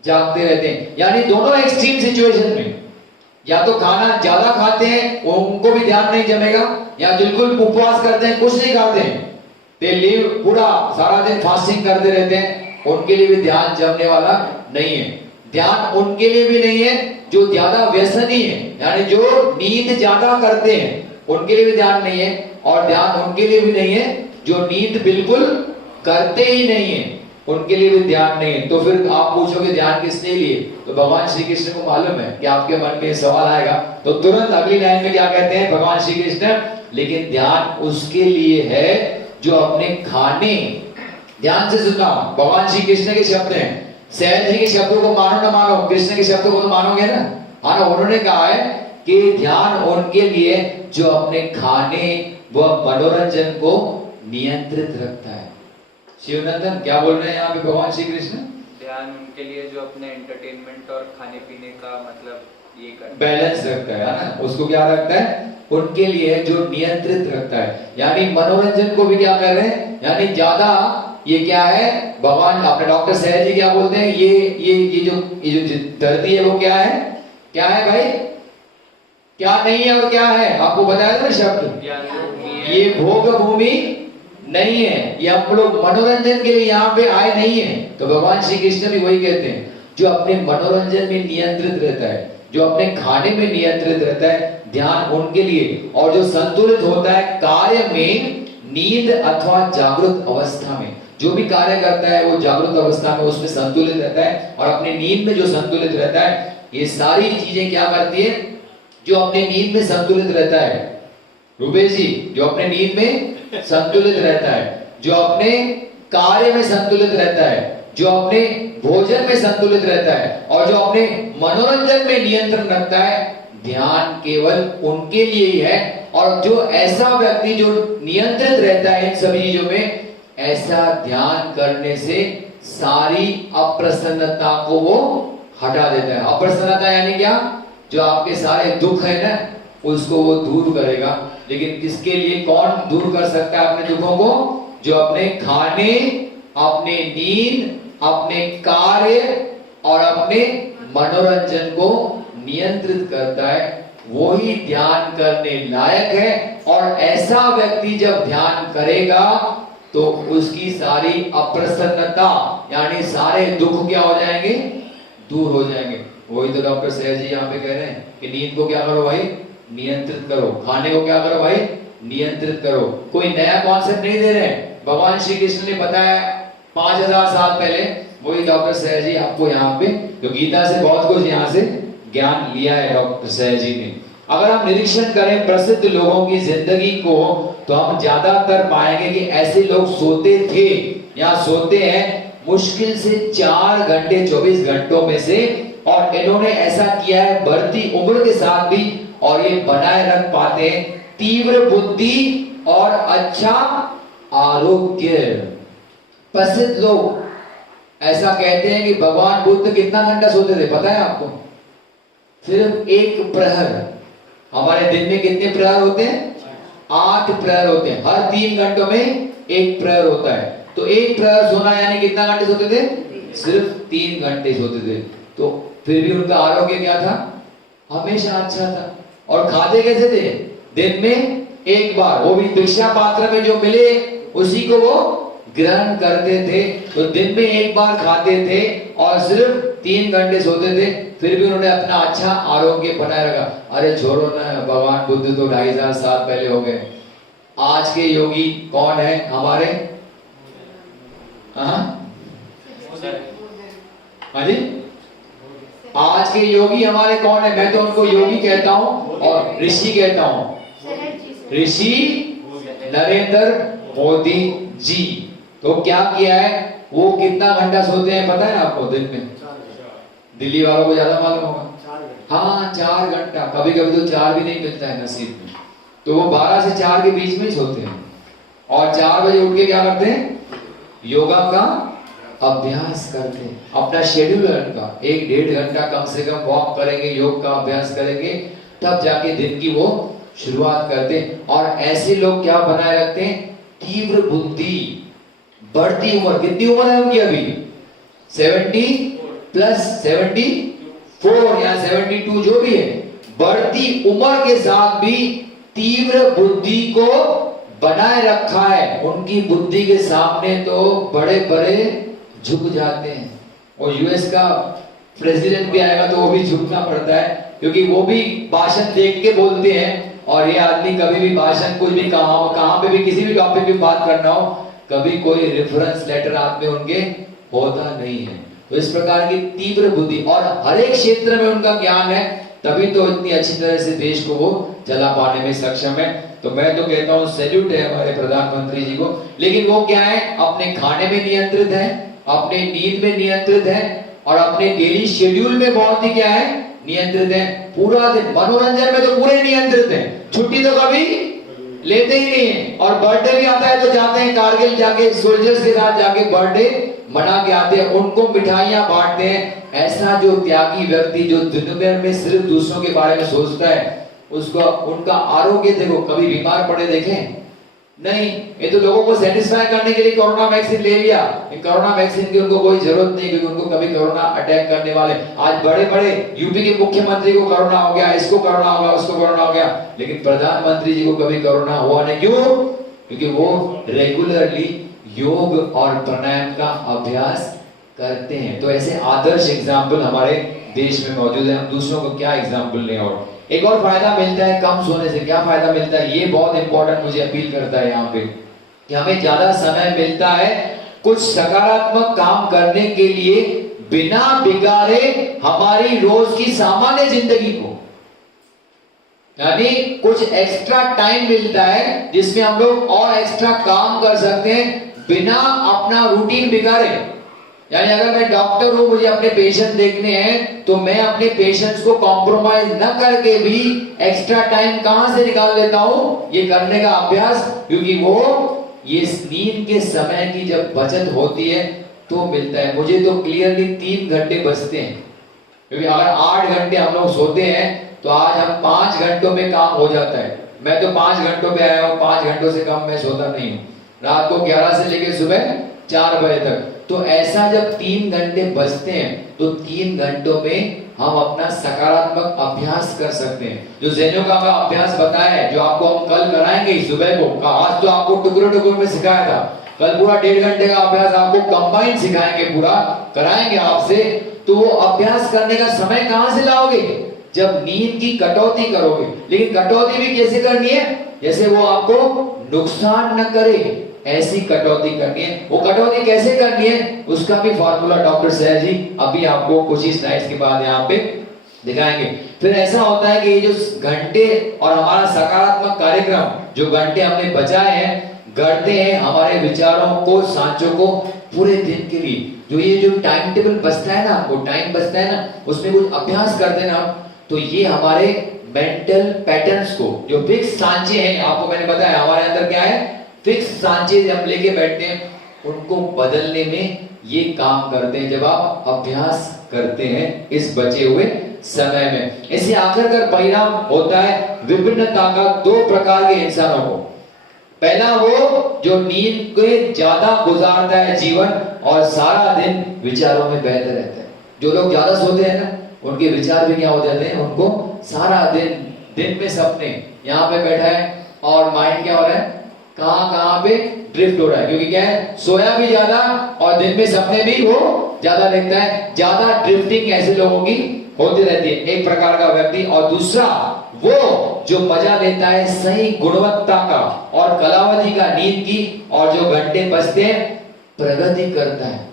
जागते रहते हैं। यानी दोनों एक्सट्रीम सिचुएशन में, या तो खाना ज्यादा खाते हैं उनको भी ध्यान नहीं जमेगा, या बिल्कुल उपवास करते हैं, कुछ नहीं खाते हैं, ते लीव पूरा सारा दिन फास्टिंग करते रहते हैं, उनके लिए भी ध्यान जमने वाला नहीं है। ध्यान उनके लिए भी नहीं है जो ज्यादा व्यसनी है, यानी जो नींद ज्यादा करते हैं उनके लिए भी ध्यान नहीं है, और ध्यान उनके लिए भी नहीं है जो नींद बिल्कुल करते ही नहीं है, उनके लिए भी ध्यान नहीं है। तो फिर आप पूछोगे ध्यान किसने लिए? तो भगवान श्री कृष्ण को मालूम है कि आपके मन में सवाल आएगा, तो तुरंत अगली लाइन में क्या कहते हैं भगवान श्री कृष्ण? लेकिन ध्यान उसके लिए है जो अपने खाने, ध्यान से सुनना, भगवान श्री कृष्ण के शब्द हैं। सहज जी के शब्दों को मानो ना मानो, कृष्ण के शब्दों को तो मानोगे ना? हाँ ना, उन्होंने कहा है कि ध्यान उनके लिए जो अपने खाने व मनोरंजन को नियंत्रित रखता है। शिवनंदन क्या बोल रहे हैं यहाँ पे भगवान श्री कृष्ण? ध्यान उनके लिए जो अपने एंटरटेनमेंट और खाने पीने का मतलब ये करता है, बैलेंस रखता है ना, उसको क्या रखता है, उनके लिए जो नियंत्रित रखता है। यानी मनोरंजन को भी क्या कर रहे हैं, यानी ज्यादा ये क्या है, भगवान अपने डॉक्टर सहज जी क्या बोलते हैं, ये जो धरती है वो क्या है भाई, क्या नहीं है और क्या है, आपको बताया था ना शब्द, ये भोग भूमि नहीं है, ये हम लोग मनोरंजन के लिए यहाँ पे आए नहीं है। तो भगवान श्री कृष्ण भी वही कहते हैं, जो अपने मनोरंजन में नियंत्रित रहता है, जो अपने खाने में नियंत्रित रहता है, ध्यान उनके लिए, और जो संतुलित होता है कार्य में, नींद अथवा जागृत अवस्था में, जो भी कार्य करता है वो जागृत अवस्था में उसमें संतुलित रहता है, और अपने नींद में जो संतुलित रहता है, ये सारी चीजें क्या करती है, जो अपने नींद में संतुलित रहता है, रूपेश जी, जो अपने नींद में संतुलित रहता है, जो अपने कार्य में संतुलित रहता है, जो अपने भोजन में संतुलित रहता है, और जो अपने मनोरंजन में नियंत्रण रखता है, ध्यान केवल उनके लिए ही है। और जो ऐसा व्यक्ति जो नियंत्रित रहता है इन सभी चीजों में, ऐसा ध्यान करने से सारी अप्रसन्नता को वो हटा देता है। अप्रसन्नता यानी क्या, जो आपके सारे दुख है ना, उसको वो दूर करेगा। लेकिन किसके लिए, कौन दूर कर सकता है अपने दुखों को, जो अपने खाने, अपने नींद, अपने कार्य और अपने मनोरंजन को नियंत्रित करता है, वो ही ध्यान करने लायक है। और ऐसा व्यक्ति जब ध्यान करेगा तो उसकी सारी अप्रसन्नता यानी सारे दुख क्या हो जाएंगे, दूर हो जाएंगे। वही तो डॉक्टर सहज जी यहाँ पे कह रहे हैं कि नींद को क्या करो भाई, नियंत्रित करो, खाने को क्या करो भाई, नियंत्रित करो। कोई नया कॉन्सेप्ट नहीं दे रहे हैं, भगवान श्री कृष्ण ने बताया 5000 साल पहले, वही डॉक्टर सहज जी आपको यहाँ पे, जो गीता से बहुत कुछ यहाँ से ज्ञान लिया है डॉक्टर सहज जी ने। अगर हम निरीक्षण करें प्रसिद्ध लोगों की जिंदगी को, तो हम ज्यादातर पाएंगे कि ऐसे लोग सोते थे या सोते हैं मुश्किल से 4 घंटे 24 घंटों में से, और इन्होंने ऐसा किया है बढ़ती उम्र के साथ भी, और ये बनाए रख पाते हैं तीव्र बुद्धि और अच्छा आरोग्य। प्रसिद्ध लोग ऐसा कहते हैं कि भगवान बुद्ध कितना घंटा सोते थे पता है आपको, सिर्फ 1 प्रहर। हमारे दिन में कितने प्रहर होते हैं, 8 प्रहर होते हैं, हर 3 घंटों में 1 प्रहर होता है। तो 1 प्रहर सोना यानी कितना घंटे सोते थे, सिर्फ 3 घंटे सोते थे। तो फिर भी उनका आरोग्य क्या था, हमेशा अच्छा था। और खाते कैसे थे, दिन में 1 बार, वो भी भिक्षा पात्र में जो मिले उसी को वो ग्रहण करते थे। तो दिन में 1 बार खाते थे और सिर्फ 3 घंटे सोते थे, फिर भी उन्होंने अपना अच्छा आरोग्य बनाए रखा। अरे छोड़ो ना, भगवान बुद्ध तो 2500 साल पहले हो गए। आज के योगी कौन है हमारे, हाँ जी, आज के योगी हमारे कौन है, मैं तो उनको योगी कहता हूं और ऋषि कहता हूं, ऋषि नरेंद्र मोदी जी। तो क्या किया है, वो कितना घंटा सोते हैं पता है आपको दिन में, दिल्ली वालों को ज्यादा मालूम होगा, हाँ 4 घंटा, कभी कभी तो 4 भी नहीं मिलता है नसीब में। तो वो 12 से 4 के बीच में ही सोते हैं, और 4 बजे उठ के क्या करते हैं, योगा का अभ्यास करते हैं। अपना शेड्यूल का 1-1.5 घंटा कम से कम वॉक करेंगे, योग का अभ्यास करेंगे, तब जाके दिन की वो शुरुआत करते हैं। और ऐसे लोग क्या बनाए रखते हैं, तीव्र बुद्धि, बढ़ती उम्र, कितनी उम्र है उनकी अभी, 70 प्लस 74 या 72 जो भी है, बढ़ती उम्र के साथ भी तीव्र बुद्धि को बनाए रखा है। उनकी बुद्धि के सामने तो बड़े बड़े झुक जाते हैं। और यूएस का प्रेसिडेंट भी आएगा तो वो भी झुकना पड़ता है, क्योंकि वो भी भाषण देख के बोलते हैं। और ये आदमी कभी भी भाषण, कुछ भी कहां पे भी किसी भी टॉपिक पे बात करना हो, कभी कोई रेफरेंस लेटर आप में उनके होता नहीं है। तो इस प्रकार की तीव्र बुद्धि और हर एक क्षेत्र में उनका ज्ञान है, तभी तो इतनी अच्छी तरह से देश को वो चला पाने में सक्षम है। तो मैं तो कहता हूँ सैल्यूट है हमारे प्रधानमंत्री जी को। लेकिन वो क्या है, अपने खाने में नियंत्रित है, अपने नींद में नियंत्रित है, और अपने डेली शेड्यूल में बहुत ही क्या है, नियंत्रित है। पूरा दिन मनोरंजन में तो पूरे नियंत्रित है, छुट्टी तो कभी लेते ही नहीं है। और बर्थडे भी आता है तो जाते हैं कारगिल, जाके सोल्जर्स के साथ जाके बर्थडे मना के आते हैं, उनको मिठाइयां बांटते हैं। ऐसा जो त्यागी व्यक्ति जो दुनिया में सिर्फ दूसरों के बारे में सोचता है, उसको उनका आरोग्य देखो, कभी बीमार पड़े देखें नहीं। ये तो लोगों को सेटिस्फाई करने के लिए कोरोना वैक्सीन ले लिया। कोरोना वैक्सीन की उनको कोई जरूरत नहीं, क्योंकि उनको कभी कोरोना अटैक करने वाले, आज बड़े बड़े यूपी के मुख्यमंत्री को कोरोना हो गया, इसको कोरोना हो गया, उसको कोरोना हो गया, लेकिन प्रधानमंत्री जी को कभी कोरोना हुआ नहीं। क्यों? क्योंकि वो रेगुलरली योग और प्राणायाम का अभ्यास करते हैं। तो ऐसे आदर्श एग्जाम्पल हमारे देश में मौजूद है। हम दूसरों को क्या एग्जाम्पल लें। और एक और फायदा मिलता है कम सोने से। क्या फायदा मिलता है? ये बहुत इंपॉर्टेंट मुझे अपील करता है यहाँ पे, कि हमें ज्यादा समय मिलता है कुछ सकारात्मक काम करने के लिए, बिना बिगाड़े हमारी रोज की सामान्य जिंदगी को। यानी कुछ एक्स्ट्रा टाइम मिलता है जिसमें हम लोग और एक्स्ट्रा काम कर सकते हैं बिना अपना रूटीन बिगाड़े। यानी अगर मैं डॉक्टर हूं, मुझे अपने पेशेंट देखने हैं, तो मैं अपने पेशेंट्स को कॉम्प्रोमाइज न करके भी एक्स्ट्रा टाइम कहां से निकाल लेता हूं? ये करने का अभ्यास, क्योंकि वो ये नींद के समय की जब बचत होती है तो मिलता है। मुझे तो क्लियरली 3 घंटे बचते हैं, क्योंकि अगर 8 घंटे हम लोग सोते हैं तो आज हम 5 घंटों में काम हो जाता है। मैं तो 5 घंटों पे आया हूं, 5 घंटों से कम मैं सोता नहीं हूं। रात को 11 से लेकर सुबह 4 बजे तक। तो ऐसा जब 3 घंटे बचते हैं तो 3 घंटों में हम अपना सकारात्मक अभ्यास कर सकते हैं। जो ज़ेनो का अभ्यास बताया है, जो आपको हम कल कराएंगे सुबह को, आज तो आपको टुकड़ों टुकड़ों में सिखाया था, कल पूरा 1.5 घंटे का अभ्यास आपको कंबाइन सिखाएंगे, पूरा कराएंगे आपसे। तो वो अभ्यास करने का समय कहां से लाओगे? जब नींद की कटौती करोगे। लेकिन कटौती भी कैसे करनी है? जैसे वो आपको नुकसान न करे, ऐसी कटौती करनी है। वो कटौती कैसे करनी है, उसका भी फॉर्मूला डॉक्टर सहज जी अभी आपको कुछ ही स्लाइड्स के बाद यहाँ पे दिखाएंगे। फिर ऐसा होता है कि ये जो घंटे और हमारा सकारात्मक कार्यक्रम, जो घंटे हमने बचाए हैं, गढ़ते हैं हमारे विचारों को, सांचों को पूरे दिन के लिए। जो ये जो टाइम टेबल बचता है ना, वो टाइम बचता है ना, उसमें कुछ अभ्यास करते ना, तो ये हमारे मेंटल पैटर्न्स को, जो फिक्स सांचे हैं, आपको मैंने बताया हमारे अंदर क्या है, फिक्स सांचे हम लेके बैठते हैं, उनको बदलने में ये काम करते हैं जब आप अभ्यास करते हैं इस बचे हुए समय में। इसे आखिर कर परिणाम होता है विभिन्नता का 2 प्रकार के इंसानों को। पहला वो जो नींद के ज्यादा गुजारता है जीवन और सारा दिन विचारों में बहते रहता है। जो लोग ज्यादा सोते हैं ना, उनके विचार भी क्या हो जाते हैं, उनको सारा दिन में सपने, यहाँ पे बैठा है और माइंड क्या हो रहा है, कहां पे ड्रिफ्ट हो रहा है। क्योंकि क्या है, सोया भी ज्यादा और दिन में सपने भी वो ज्यादा देखता है। ज्यादा ड्रिफ्टिंग ऐसे लोगों की होती रहती है, एक प्रकार का व्यक्ति। और दूसरा वो जो मजा लेता है सही गुणवत्ता का और कलावती का नींद की, और जो घंटे बचते हैं प्रगति करता है।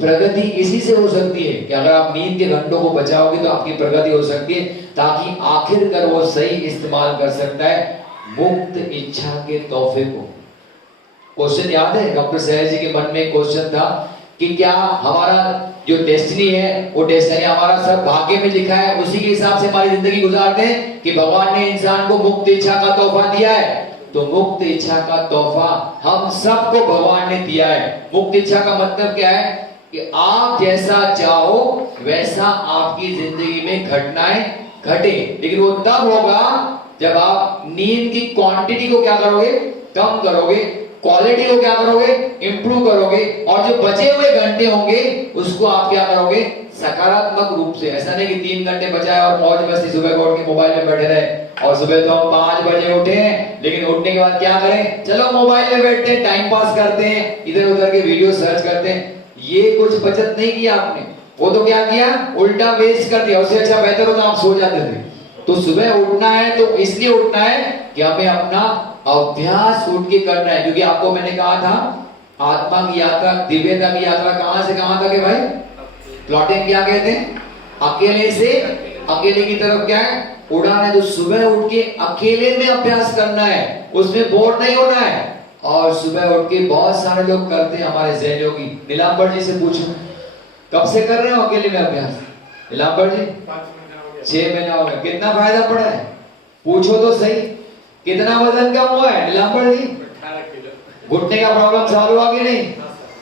प्रगति इसी से हो सकती है कि अगर आप नींद के घंटों को बचाओगे तो आपकी प्रगति हो सकती है, ताकि आखिरकार वो सही इस्तेमाल कर सकता है मुक्त इच्छा के तोहफे को। क्वेश्चन याद है, डॉक्टर सहज जी के मन में क्वेश्चन था कि क्या हमारा जो डेस्टिनी है, वो डेस्टिनी हमारा सब भाग्य में लिखा है, उसी के हिसाब से हमारी जिंदगी गुजारते हैं, कि भगवान ने इंसान को मुक्त इच्छा का तोहफा दिया है? तो मुक्त इच्छा का तोहफा हम सबको भगवान ने दिया है। मुक्त इच्छा का मतलब क्या है, कि आप जैसा चाहो वैसा आपकी जिंदगी में घटनाएं घटे, लेकिन वो तब होगा जब आप नींद की क्वांटिटी को क्या करोगे, कम करोगे, क्वालिटी को क्या करोगे, इंप्रूव करोगे, और जो बचे हुए घंटे होंगे उसको आप क्या करोगे, सकारात्मक रूप से। ऐसा नहीं कि 3 घंटे बचाए और मौज मस्ती सुबह को उठ के मोबाइल में बैठे रहे, और सुबह तो हम 5 बजे उठे हैं, लेकिन उठने के बाद क्या करें, चलो मोबाइल में बैठते हैं, टाइम पास करते हैं, इधर उधर के वीडियो सर्च करते हैं। ये कुछ बचत नहीं किया आपने, वो तो क्या किया, उल्टा वेस्ट कर दिया। उससे अच्छा बेहतर होता आप सो जाते थे। तो सुबह उठना है तो इसलिए उठना है कि हमें अपना अभ्यास उठ के करना है, क्योंकि आपको मैंने कहा था आत्मा की यात्रा, दिव्यता की यात्रा कहां से कहां तक है भाई? प्लॉटिंग क्या कहते हैं, अकेले से अकेले की तरफ क्या है, उड़ान है। तो सुबह उठ के अकेले में अभ्यास करना है, उसमें बोर नहीं होना है। और सुबह उठ के बहुत सारे लोग करते हैं, हमारे जैन योगी। नीलांबर जी से पूछो कब से कर रहे हो अकेले में अभ्यास? नीलांबर जी 6 महीना हो गया। कितना फायदा पड़ा है, पूछो तो सही। कितना वजन कम हुआ है नीलांबर जी? 18 किलो। घुटने का प्रॉब्लम सॉल्व हुआ कि नहीं?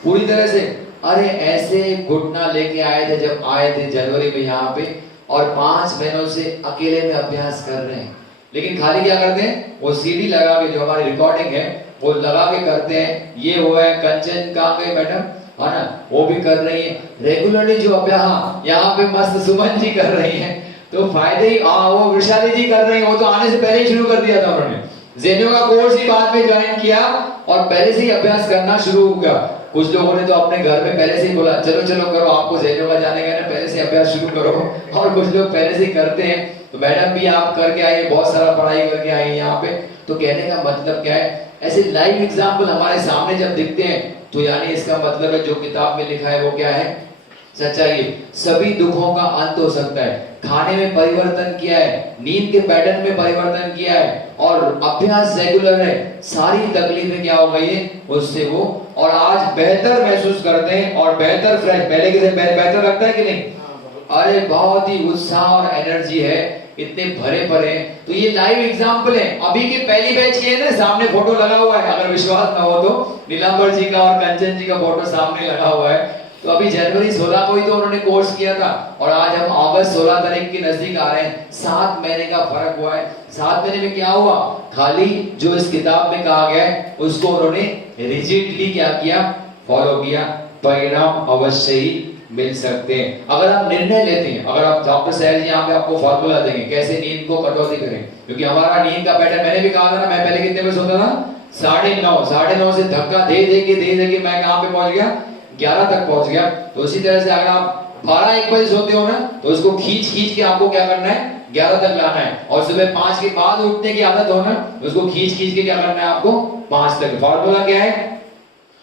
पूरी तरह से। अरे ऐसे घुटना लेके आए थे जब आए थे जनवरी में यहाँ पे, और 5 महीनों से अकेले में अभ्यास कर रहे हैं। लेकिन खाली क्या करते हैं, वो सीडी लगा के, जो हमारी रिकॉर्डिंग है वो लगा के करते हैं। ये वो है कंचन कहाँ गई मैडम, है ना, वो भी कर रही है रेगुलरली जो अभ्यास। हाँ, यहाँ पे मस्त सुमन जी कर रही हैं, तो फायदे ही। वो विशाली जी कर रही हैं, वो तो आने से पहले ही शुरू कर दिया था उन्होंने। ज़ेनियो का कोर्स ही बाद में ज्वाइन किया और पहले से ही अभ्यास करना शुरू हो गया। कुछ लोगों ने तो अपने घर में पहले से ही बोला चलो चलो करो, आपको ज़ेनियो का जाने का ना, पहले से अभ्यास शुरू करो। और कुछ लोग पहले से ही करते हैं। तो मैडम भी आप करके आई, बहुत सारा पढ़ाई करके आई है यहाँ पे। तो कहने का मतलब क्या है, ऐसे लाइव एग्जाम्पल हमारे सामने जब दिखते हैं तो यानी इसका मतलब है जो किताब में लिखा है वो क्या है, सच्चाई। सभी दुखों का अंत हो सकता है। खाने में परिवर्तन किया है, नींद के पैटर्न में परिवर्तन किया है, और अभ्यास रेगुलर है, सारी तकलीफें क्या हो गई है उससे वो, और आज बेहतर महसूस करते हैं और बेहतर फ्रेश, पहले के से बेहतर लगता है कि नहीं? अरे बहुत ही उत्साह और एनर्जी है, इतने भरे भरे। तो ये लाइव एग्जाम्पल है। अभी की पहली बैच की है ना, सामने फोटो लगा हुआ है, अगर विश्वास ना हो तो नीलांबर जी का और कंचन जी का फोटो सामने लगा हुआ है। तो अभी जनवरी 16 को ही तो उन्होंने कोर्स किया था, और आज हम अगस्त 16 तारीख के नजदीक आ रहे हैं। 7 महीने का फर्क हुआ है। 7 महीने में क्या हुआ, खाली जो इस किताब में कहा गया है उसको उन्होंने रिजिडली क्या किया, फॉलो किया। परिणाम अवश्य ही मिल सकते हैं अगर आप निर्णय लेते हैं। अगर आप डॉक्टर साहब जी यहाँ पे आपको फॉर्मूला देंगे कैसे नींद को कटौती करें, क्योंकि हमारा नींद का पैटर्न, मैंने भी कहा था ना, मैं पहले कितने बजे सोता था, 9:30 से धक्का दे दे के मैं कहाँ पे पहुंच गया, 11 तक पहुंच गया। तो उसी तरह से अगर आप 12-1 बजे सोते हो ना, तो उसको खींच के आपको क्या करना है, 11 तक लाना है। और सुबह 5 के बाद उठने की आदत हो ना, उसको खींच के क्या करना है आपको, 5 तक। फॉर्मूला क्या है,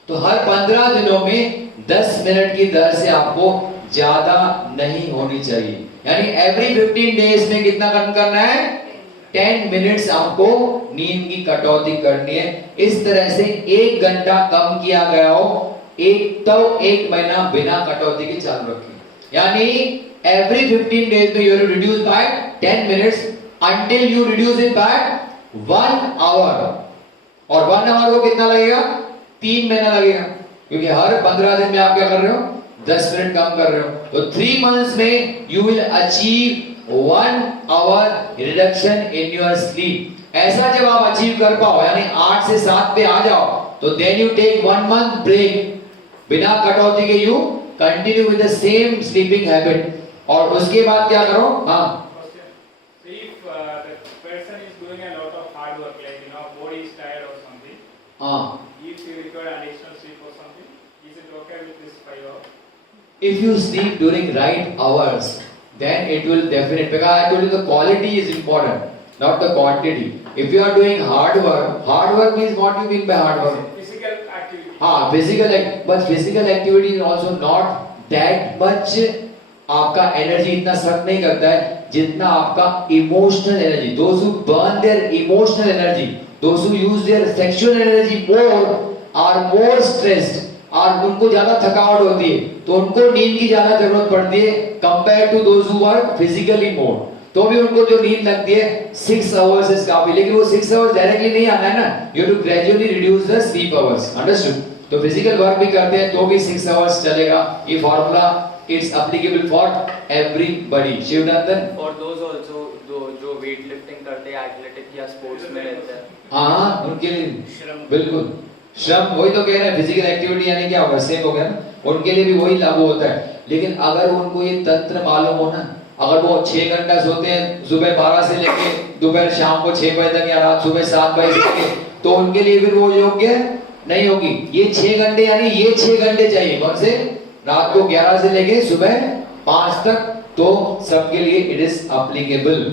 तो हर 15 दिनों में 10 मिनट की दर से आपको ज्यादा नहीं होनी चाहिए। यानी एवरी 15 डेज में कितना कम करना है, 10 मिनट्स आपको नींद की कटौती करनी है। इस तरह से 1 घंटा कम किया गया हो, एक महीना बिना कटौती के चालू रखें। यानी एवरी 15 डेज में you have to reduce by 10 minutes until you reduce it by 1 hour. और 1 आवर को कितना लगेगा, 3 महीना लगेगा, क्योंकि हर 15 दिन में आप क्या कर रहे हो, 10 मिनट कम कर रहे हो। तो 3 मंथ्स में you will achieve 1 hour reduction in your sleep. ऐसा जब आप अचीव कर पाओ, यानी 8 से 7 पे आ जाओ, तो then you take 1 month break, बिना कटौती के you continue with the same sleeping habit. और उसके बाद क्या करो, हाँ, हाँ, if you sleep during right hours, then it will definitely, because I told you the quality is important, not the quantity. If you are doing hard work means what you mean by hard work? Physical activity. हाँ, but physical activity is also not that much आपका energy इतना सख्त नहीं करता है जितना आपका emotional energy. Those who burn their emotional energy, those who use their sexual energy more are more stressed, और उनको ज्यादा थकावट होती है, तो उनको नींद की ज्यादा जरूरत पड़ती है compare to those who work physically more. तो भी उनको जो नींद लगती है 6 आवर्स इज काफी, लेकिन वो 6 आवर्स डायरेक्टली नहीं आना है ना, you have to gradually reduce the sleep hours, understood? तो फिजिकल वर्क भी करते हैं तो भी 6 आवर्स चलेगा। ये formula it's applicable for everybody. Shivnandan, और दोज आल्सो जो वेट लिफ्टिंग करते हैं, एथलेटिक या स्पोर्ट्स में रहते हैं, हाँ, उनके लिए बिल्कुल श्रम, वही तो कह रहे हैं, फिजिकल एक्टिविटी यानी क्या होगा, सेम हो गया ना, उनके लिए भी वही लागू होता है। लेकिन अगर उनको ये तंत्र मालूम हो ना, अगर वो 6 घंटा सोते हैं सुबह 12 से लेके दोपहर शाम को 6 बजे तक, या रात सुबह 7 बजे से लेके, तो उनके लिए फिर वो योग्य नहीं होगी। ये 6 घंटे, यानी ये 6 घंटे चाहिए, कौन से, रात को 11 से लेके सुबह 5 तक, तो सबके लिए इट इज एप्लीकेबल।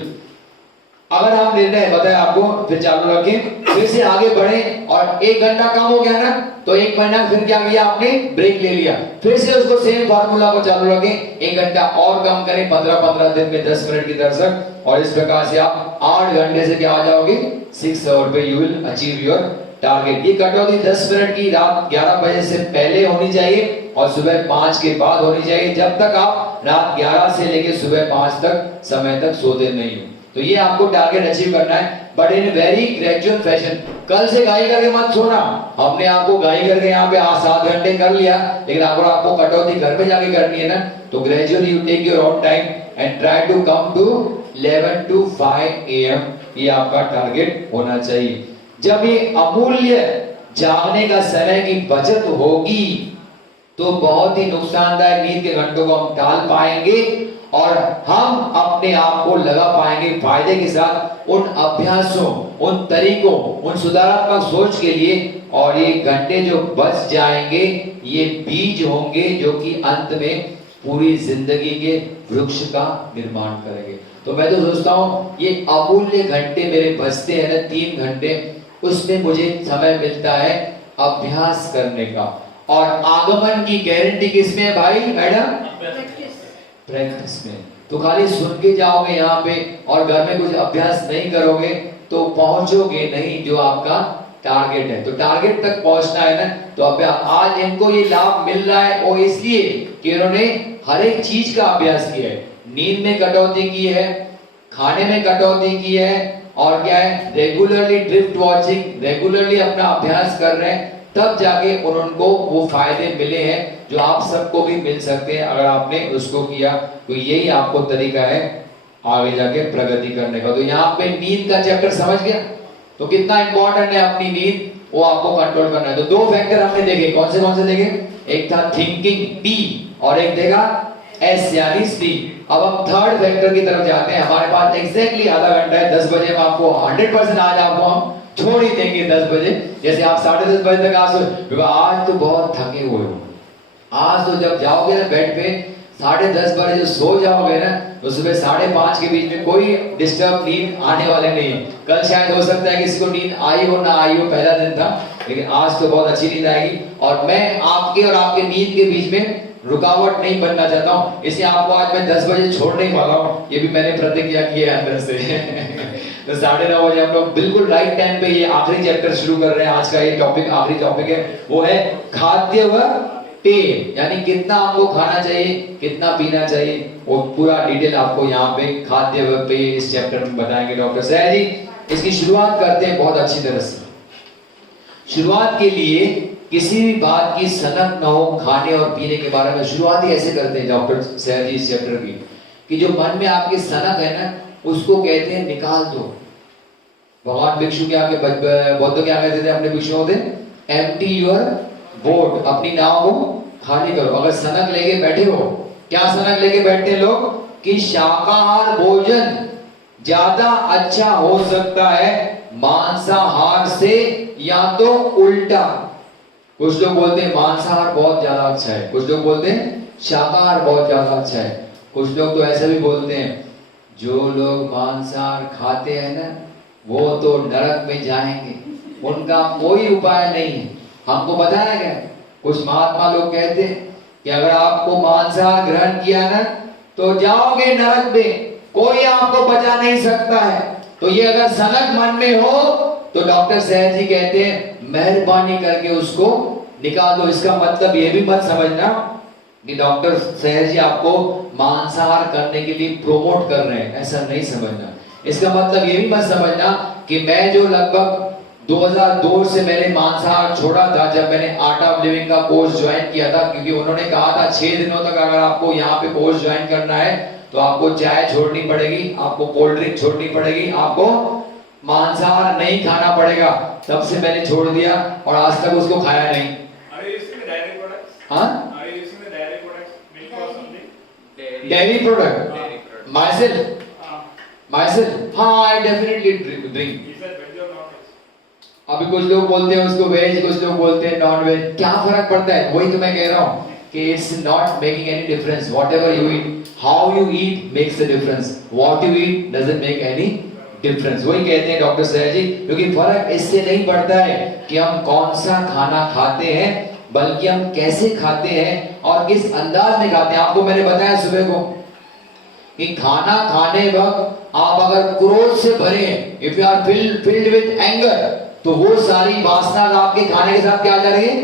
अगर आप निर्णय बताए आपको, फिर चालू रखें, फिर से आगे बढ़े, और 1 घंटा कम हो गया ना, तो 1 महीना फिर क्या किया आपने, ब्रेक ले लिया, फिर से उसको सेम फार्मूला को चालू रखें, 1 घंटा और कम करें, 15-15 दिन में 10 मिनट की दर्शक, और इस प्रकार से आप 8 घंटे से क्या आ जाओगे, 6 आवर पे you will achieve your target. ये कटौती 10 मिनट की रात 11 बजे से पहले होनी चाहिए और सुबह 5 के बाद होनी चाहिए, जब तक आप रात 11 से लेके सुबह 5 तक समय तक सोते नहीं हो। तो ये आपको टारगेट अचीव करना है, but in very gradual fashion. कल से गाई करके मत सोना, हमने आपको गाई करके यहाँ पे 7 घंटे कर लिया, लेकिन अगर आपको कटौती घर पे जाके करनी है ना, तो gradually you take your own time and try to come to 11 to 5 AM, ये आपका टारगेट होना चाहिए। जब ये अमूल्य जागने का समय की बचत होगी तो बहुत ही नुकसानदायक नींद के घंटों को हम टाल पाएंगे और हम अपने आप को लगा पाएंगे फायदे के साथ उन अभ्यासों, उन तरीकों, उन सुधारात्मक सोच के लिए, और ये घंटे जो बच जाएंगे ये बीज होंगे जो कि अंत में पूरी जिंदगी के वृक्ष का निर्माण करेंगे। तो मैं तो सोचता हूँ ये अमूल्य घंटे मेरे बचते हैं ना 3 घंटे, उसमें मुझे समय मिलता है अभ्यास करने का। और आगमन की गारंटी किसमें है भाई मैडम? प्रैक्टिस में। तो खाली सुन के जाओगे यहाँ पे और घर में कुछ अभ्यास नहीं करोगे तो पहुंचोगे नहीं जो आपका टारगेट है। तो टारगेट तक पहुंचना है ना, तो अभ्यास। आज इनको ये लाभ मिल रहा है वो इसलिए कि इन्होंने हर एक चीज का अभ्यास किया है। नींद में कटौती की है, खाने में कटौती की है, और क्या है, रेगुलरली ड्रिफ्ट वॉचिंग, रेगुलरली अपना अभ्यास कर रहे हैं, तब जाके उनको वो फायदे मिले हैं जो आप सबको भी मिल सकते हैं अगर आपने उसको किया। तो यही आपको तरीका है आगे जाके प्रगति करने का। तो यहाँ पे नींद का चैप्टर समझ गया, तो कितना इंपॉर्टेंट है अपनी नींद, वो आपको कंट्रोल करना है। तो 2 फैक्टर हमने देखे, कौन से देखे? एक था थिंकिंग T और एक देखा S यानी C। अब हम थर्ड फैक्टर की तरफ जाते हैं। हमारे पास एग्जैक्टली आधा घंटा है, 10 बजे में आपको 100% आज आपको हम छोड़ ही देंगे 10 बजे। जैसे आप 10:30 बजे तक आज तो बहुत थके हुए हो, आज तो जब जाओगे ना बेड पे 10:30 बजे जो सो जाओगे ना, तो सुबह 5:30 के बीच में कोई डिस्टर्ब नींद आने वाले नहीं है। कल शायद हो सकता है किसी को नींद आई हो ना आई हो, पहला दिन था, लेकिन आज तो बहुत अच्छी नींद आएगी। और मैं आपके और आपके नींद के बीच में रुकावट नहीं बनना चाहता हूँ, इसलिए आपको आज मैं 10 बजे छोड़ने वाला हूँ। ये भी मैंने प्रतिज्ञा की है अंदर से। तो 9:30 बजे हम लोग बिल्कुल राइट टाइम पे ये आखिरी चैप्टर शुरू कर रहे हैं। आज का ये टॉपिक आखिरी टॉपिक है, वो है खाद्य व पेय, यानी कितना आपको खाना चाहिए, कितना पीना चाहिए, वो पूरा डिटेल आपको यहाँ पे खाद्य व पेय इस चैप्टर में बताएंगे डॉक्टर सैयद जी। इसकी शुरुआत करते हैं बहुत अच्छी तरह से। शुरुआत के लिए किसी भी बात की सनक न हो खाने और पीने के बारे में, शुरुआत ही ऐसे करते हैं डॉक्टर सैयद जी इस चैप्टर की, कि जो मन में आपकी सनक है ना उसको कहते हैं निकाल दो। भगवान भिक्षु के आगे बौद्ध क्या कहते थे अपने भिक्षुओं से? एम्प्टी योर बोट, अपनी नाव को खाली करो। अगर सनक लेके बैठे हो, क्या सनक लेके बैठते हैं लोग कि शाकाहार भोजन ज्यादा अच्छा हो सकता है मांसाहार से, या तो उल्टा। कुछ लोग बोलते हैं मांसाहार बहुत ज्यादा अच्छा है, कुछ लोग बोलते हैं शाकाहार बहुत ज्यादा अच्छा है, कुछ लोग तो ऐसा भी बोलते हैं जो लोग मांसाहार खाते हैं ना वो तो नरक में जाएंगे, उनका कोई उपाय नहीं है। हमको बताया गया, कुछ महात्मा लोग कहते हैं कि अगर आपको मांसाहार ग्रहण किया ना तो जाओगे नरक में, कोई आपको बचा नहीं सकता है। तो ये अगर सनक मन में हो तो डॉक्टर सैयद जी कहते हैं मेहरबानी करके उसको निकाल दो। इसका मतलब ये भी मत समझना कि डॉक्टर सैयद जी आपको मांसाहार करने के लिए प्रोमोट कर रहे हैं, ऐसा नहीं समझना। इसका मतलब ये भी मत समझना कि मैं जो लगभग 2002 से मैंने मांसाहार छोड़ा था, जब मैंने आर्ट ऑफ लिविंग का कोर्स ज्वाइन किया था, क्योंकि उन्होंने कहा था 6 दिनों तक अगर आपको यहाँ पे कोर्स ज्वाइन करना है तो आपको चाय छोड़नी पड़ेगी, आपको कोल्ड ड्रिंक छोड़नी पड़ेगी, आपको मांसाहार नहीं खाना पड़ेगा। तब से मैंने छोड़ दिया और आज तक उसको खाया नहीं। Dairy product. Myself. हाँ, I definitely drink. अभी कुछ लोग बोलते हैं उसको वेज, कुछ लोग बोलते हैं नॉन वेज। क्या फर्क पड़ता है? वही तो मैं कह रहा हूँ कि it's not making any difference. Whatever you eat, how you eat makes a difference. What you eat doesn't make any difference. वही कहते हैं डॉक्टर सैयद जी, क्योंकि फर्क इससे नहीं पड़ता है कि हम कौन सा खाना खाते हैं, बल्कि हम कैसे खाते हैं और किस अंदाज में खाते हैं। आपको मैंने बताया सुबह को कि खाना खाने वक्त आप अगर क्रोध से भरे हैं, if you are filled with anger, तो वो सारी वासना आपके खाने के साथ क्या जा रही है?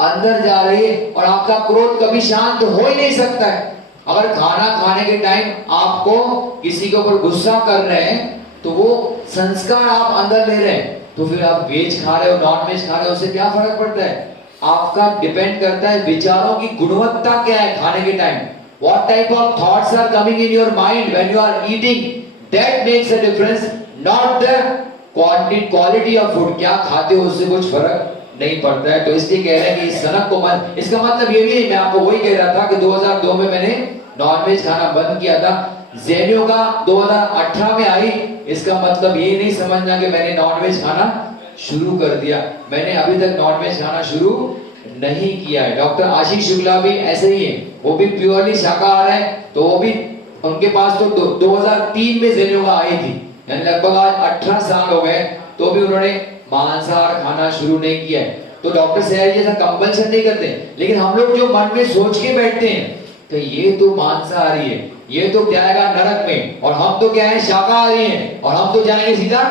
अंदर जा रही है, और आपका क्रोध कभी शांत हो ही नहीं सकता है। अगर खाना खाने के टाइम आपको किसी के ऊपर गुस्सा कर रहे हैं तो वो संस्कार आप अंदर ले रहे हैं, तो फिर आप वेज खा रहे हो नॉन वेज खा रहे हो, उससे क्या फर्क पड़ता है? आपका डिपेंड करता है विचारों की गुणवत्ता क्या है खाने के time. What type of thoughts are coming in your mind when you are eating? That makes a difference, not the quality of food. क्या खाते हो उससे कुछ फर्क नहीं पड़ता है। तो इसलिए कह रहे हैं कि सनक को मत, इसका मतलब ये भी नहीं, मैं आपको वही कह रहा था कि 2002 में मैंने नॉनवेज खाना बंद किया था, ज़ेनियो का 2018 में आई, इसका मतलब ये नहीं समझना कि मैंने नॉनवेज खाना शुरू कर दिया। मैंने अभी तक नॉनवेज खाना शुरू नहीं किया है। डॉक्टर आशीष शुक्ला भी ऐसे ही है, वो भी प्योरली शाकाहार है, तो वो भी, उनके पास तो 2003 में ज़ेनियो का आई थी, यानी लगभग आज 18 साल हो गए, तो भी उन्होंने मांसाहार खाना शुरू नहीं किया है। तो डॉक्टर सयाजी जैसा कंपल्सन नहीं करते, लेकिन हम लोग जो मन में सोच के बैठते हैं कि ये तो मांसाहारी है, ये तो जाएगा नरक में, और हम तो क्या है शाकाहारी हैं, और हम तो जाएंगे सीधा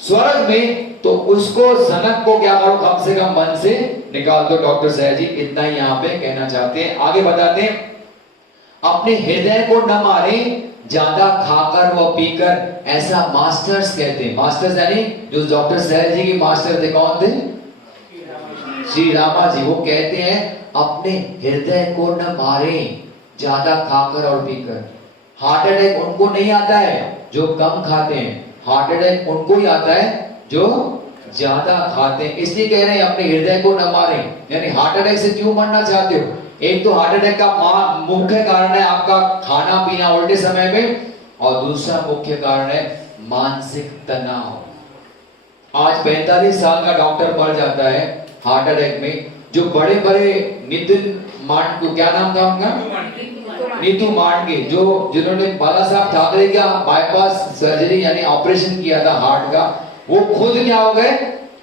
स्वर्ग में, तो उसको सनक को क्या करो, कम से कम मन से निकाल दो। डॉक्टर सयाजी इतना ही यहाँ पे कहना चाहते हैं। आगे बताते हैं, अपने हृदय को न मारे ज्यादा खाकर व पीकर, ऐसा मास्टर्स कहते हैं। मास्टर्स यानी जो डॉक्टर सहज जी के मास्टर थे, कौन थे? श्री रामा जी। वो कहते हैं अपने हृदय को न मारे ज्यादा खाकर और पीकर। हार्ट अटैक उनको नहीं आता है जो कम खाते हैं, हार्ट अटैक उनको ही आता है जो ज्यादा खाते हैं। इसलिए कह रहे हैं अपने हृदय को न मारे, यानी हार्ट अटैक से क्यों मरना चाहते हो? एक तो हार्ट अटैक का मुख्य कारण है आपका खाना पीना उल्टे समय में, और दूसरा मुख्य कारण है मानसिक तनाव। आज 45 साल का डॉक्टर मर जाता है हार्ट अटैक में। जो बड़े बड़े नितिन मांड को, क्या नाम था उनका? नीतू मांडगे, जो जिन्होंने बाला साहब ठाकरे का बाईपास सर्जरी यानी ऑपरेशन किया था हार्ट का, वो खुद क्या हो गए,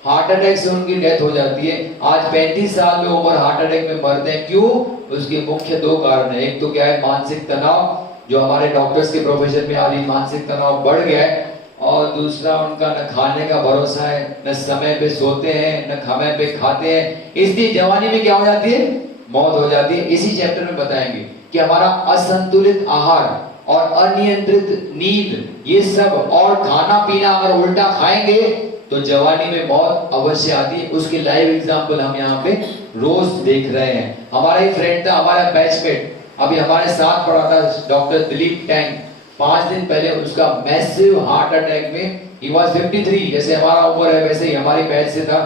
हार्ट अटैक से उनकी डेथ हो जाती है। आज 35 साल में उम्र हार्ट अटैक में मरते हैं। क्यों? उसके मुख्य दो कारण है। एक तो क्या है मानसिक तनाव, जो हमारे डॉक्टर्स के प्रोफेशन में आज मानसिक तनाव बढ़ गया है, और दूसरा उनका न खाने का भरोसा है, न समय पे सोते हैं, न समय पे खाते हैं, इसलिए जवानी में क्या हो जाती है, मौत हो जाती है। इसी चैप्टर में बताएंगे कि हमारा असंतुलित आहार और अनियंत्रित नींद, ये सब और खाना पीना अगर उल्टा खाएंगे तो जवानी में मौत अवश्य आती है। उसके लाइव एग्जांपल हम यहाँ पे रोज देख रहे हैं। हमारा ही फ्रेंड था, हमारा बैचमेट, अभी हमारे साथ पढ़ा था, डॉक्टर दिलीप टैंग। 5 दिन पहले उसका मैसिव हार्ट अटैक में, ही वाज 53, जैसे हमारा उम्र है वैसे ही हमारी बैच से था,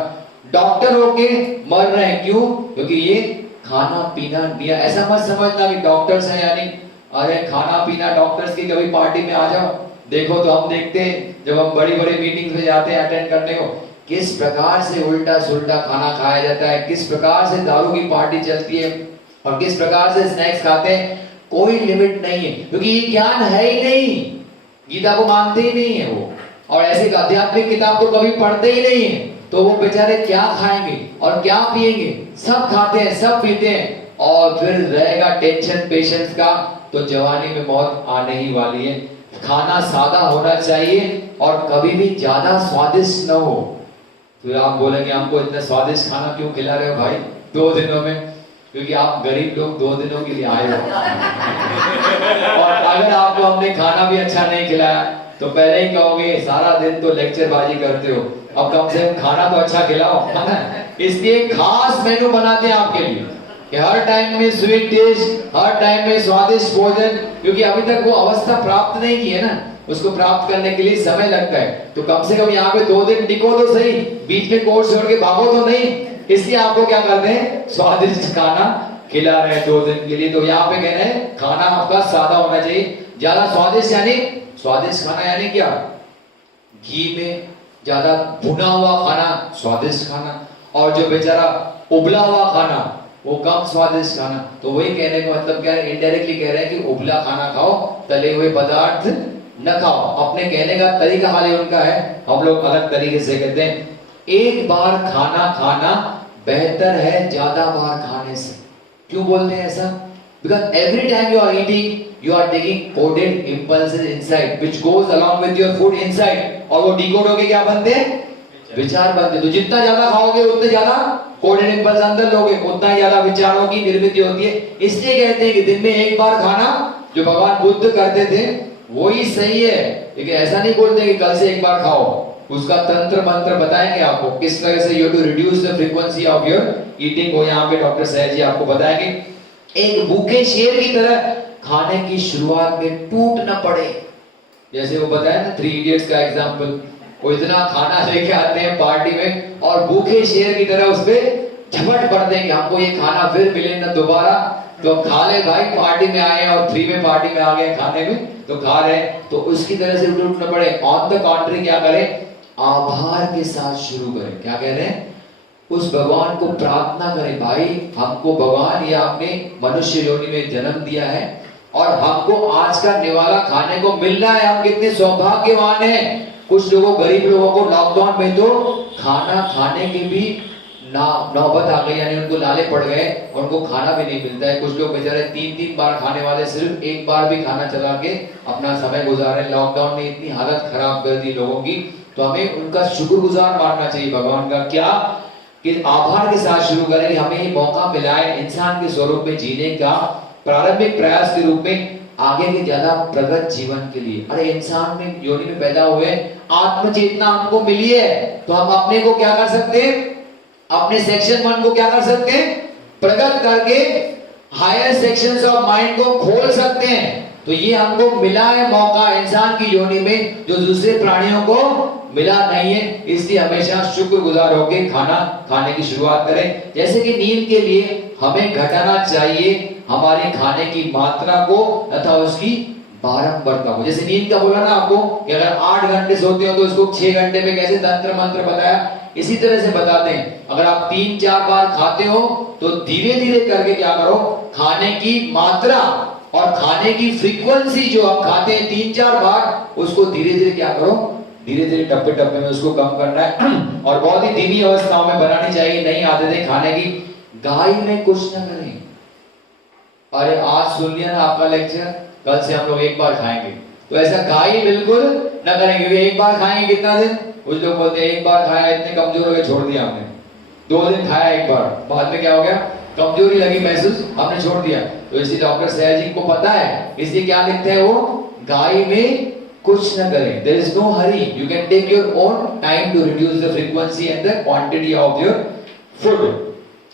डॉक्टर होके मर रहे हैं। क्यों? क्योंकि ये खाना पीना दिया। ऐसा मत समझना कि डॉक्टर्स हैं यानी अरे खाना पीना, डॉक्टर्स की कभी पार्टी में आ जाओ। देखो तो हम देखते हैं जब हम बड़ी बड़ी मीटिंग में जाते हैं अटेंड करने को, किस प्रकार से उल्टा सुल्टा खाना खाया जाता है, किस प्रकार से दारू की पार्टी चलती है, और किस प्रकार से स्नैक्स खाते हैं। कोई लिमिट नहीं है, क्योंकि ये ज्ञान है ही नहीं, गीता को मानते ही नहीं है वो, और ऐसे आध्यात्मिक किताब तो कभी पढ़ते ही नहीं है। तो वो बेचारे क्या खाएंगे और क्या पिएंगे? सब खाते हैं, सब पीते हैं, और फिर रहेगा टेंशन पेशेंट्स का, तो जवानी में मौत आने ही वाली है। खाना सादा होना चाहिए और कभी भी ज्यादा स्वादिष्ट न हो। फिर आप बोलेंगे हमको इतना स्वादिष्ट खाना क्यों खिला रहे हो भाई 2 दिनों में? क्योंकि आप गरीब लोग 2 दिनों के लिए आए हो। और अगर आपको हमने खाना भी अच्छा नहीं खिलाया तो पहले ही कहोगे सारा दिन तो लेक्चरबाजी करते हो, अब कम से कम खाना तो अच्छा खिलाओ, है ना? इसलिए खास मेनू बनाते हैं आपके लिए कि हर टाइम में स्वीट डिश, हर टाइम में स्वादिष्ट भोजन, क्योंकि अभी तक वो अवस्था प्राप्त नहीं की है ना, उसको प्राप्त करने के लिए समय लगता है। तो कम से कम यहाँ पे 2 दिन टिको तो सही, बीच में कोर्स छोड़ के भागो तो नहीं। इसलिए आपको क्या करते हैं, स्वादिष्ट खाना खिला रहे हैं 2 दिन के लिए। तो यहाँ पे कह रहे हैं खाना आपका सादा होना चाहिए। ज्यादा स्वादिष्ट यानी, स्वादिष्ट खाना यानी क्या? घी में ज्यादा भुना हुआ खाना स्वादिष्ट खाना, और जो बेचारा उबला हुआ खाना वो कम स्वादिष्ट खाना। तो वही कहने का मतलब क्या है, इनडायरेक्टली कह रहे हैं कि उबला खाना खाओ, तले हुए पदार्थ न खाओ। अपने कहने का तरीका खाली उनका है, हम लोग अलग तरीके से कहते हैं। एक बार खाना खाना बेहतर है ज्यादा बार खाने से। क्यों बोलते हैं ऐसा? Because every time you are eating, you are taking coded impulses inside, which goes along with your food inside, और वो डिकोड होके क्या बनते हैं? विचार बनते। तो जितना ज्यादा खाओगे उतने ज्यादा कोऑर्डिनेट इंपल्स अंदर लोगे उतना ही ज्यादा विचारों की निर्मित होती है। इसलिए कहते हैं कि दिन में एक बार खाना, जो भगवान बुद्ध करते थे वही सही है, लेकिन ऐसा नहीं बोलते कि कल से एक बार खाओ। उसका तंत्र मंत्र बताएंगे आपको किस तरह से you to reduce the frequency of your eating, वो यहाँ पे डॉक्टर सहज जी आपको बताएंगे। एक भूखे शेर की तरह खाने की शुरुआत में टूट न पड़े, जैसे वो बताया ना 3 इडियट्स का एग्जांपल, वो इतना खाना लेके आते हैं पार्टी में और भूखे शेर की तरह उस पे झपट पड़ते हैं कि हमको ये खाना फिर मिले ना दोबारा, तो खा ले भाई, पार्टी में आए और 3 में पार्टी में आ गए खाने में तो खा रहे हैं। तो उसकी तरह से टूट न पड़े। ऑन द कॉन्ट्री क्या करें, आभार के साथ शुरू करें। क्या कह रहे हैं, उस भगवान को प्रार्थना करें, भाई हमको भगवान या आपने मनुष्य योनि में जन्म दिया है और हमको आज का निवाला खाने को मिल रहा है, हम कितने सौभाग्यवान हैं। कुछ लोगों, गरीब लोगों को लॉकडाउन में तो खाना खाने के भी नौबत आ गई, यानी उनको लाले पड़ गए, उनको खाना भी नहीं मिलता है। कुछ लोग बेचारे 3-3 बार खाने वाले सिर्फ एक बार भी खाना चला के अपना समय गुजार रहे। लॉकडाउन ने इतनी हालत खराब कर दी लोगों की, तो हमें उनका शुक्रगुजार मानना चाहिए भगवान का। क्या कि आभार के साथ शुरू करें कि हमें ये मौका मिला है इंसान के स्वरूप में जीने का, प्रारंभिक प्रयास के रूप में आगे के ज्यादा प्रगत जीवन के लिए। अरे इंसान में योनि में पैदा हुए, आत्म चेतना हमको मिली है, तो हम अपने को क्या कर सकते हैं, अपने सेक्शन 1 को क्या कर सकते हैं, प्रगत करके हायर सेक्शंस ऑफ माइंड को खोल सकते हैं। तो ये हमको मिला है मौका इंसान की योनि में, जो दूसरे प्राणियों को मिला नहीं है। इसलिए हमेशा शुक्रगुजार होकर खाना खाने की शुरुआत करें। जैसे कि नींद के लिए हमें घटाना चाहिए हमारे खाने की मात्रा को तथा उसकी बारंबारता को। जैसे नींद का बोला ना आपको कि अगर 8 घंटे सोते हो तो उसको 6 घंटे में कैसे तंत्र मंत्र बताया, इसी तरह से बताते हैं। अगर आप 3-4 बार खाते हो तो धीरे धीरे करके क्या करो, खाने की मात्रा और खाने की फ्रीक्वेंसी जो आप खाते हैं 3-4 बार, उसको धीरे धीरे क्या करो, धीरे धीरे टप्पे टप्पे में उसको कम करना है और बहुत ही धीमी अवस्थाओं में बनानी चाहिए नई आदतें खाने की। गाय में कुछ न करें। अरे आज सुन लिया ना आपका लेक्चर, कल से हम लोग एक बार खाएंगे, तो ऐसा गाय बिल्कुल न करेंगे, क्योंकि एक बार खाएंगे कितना दिन, कुछ लोग बोलते हैं एक बार खाया इतने कमजोर हो गए छोड़ दिया हमने, 2 दिन खाया एक बार, बाद में क्या हो गया, कमजोरी लगी महसूस, हमने छोड़ दिया। तो इसलिए डॉक्टर सहज जी को पता है, इसलिए क्या लिखते हैं वो, गाय में कुछ न करें। There is no hurry. You can take your own time to reduce the frequency and the quantity of your food.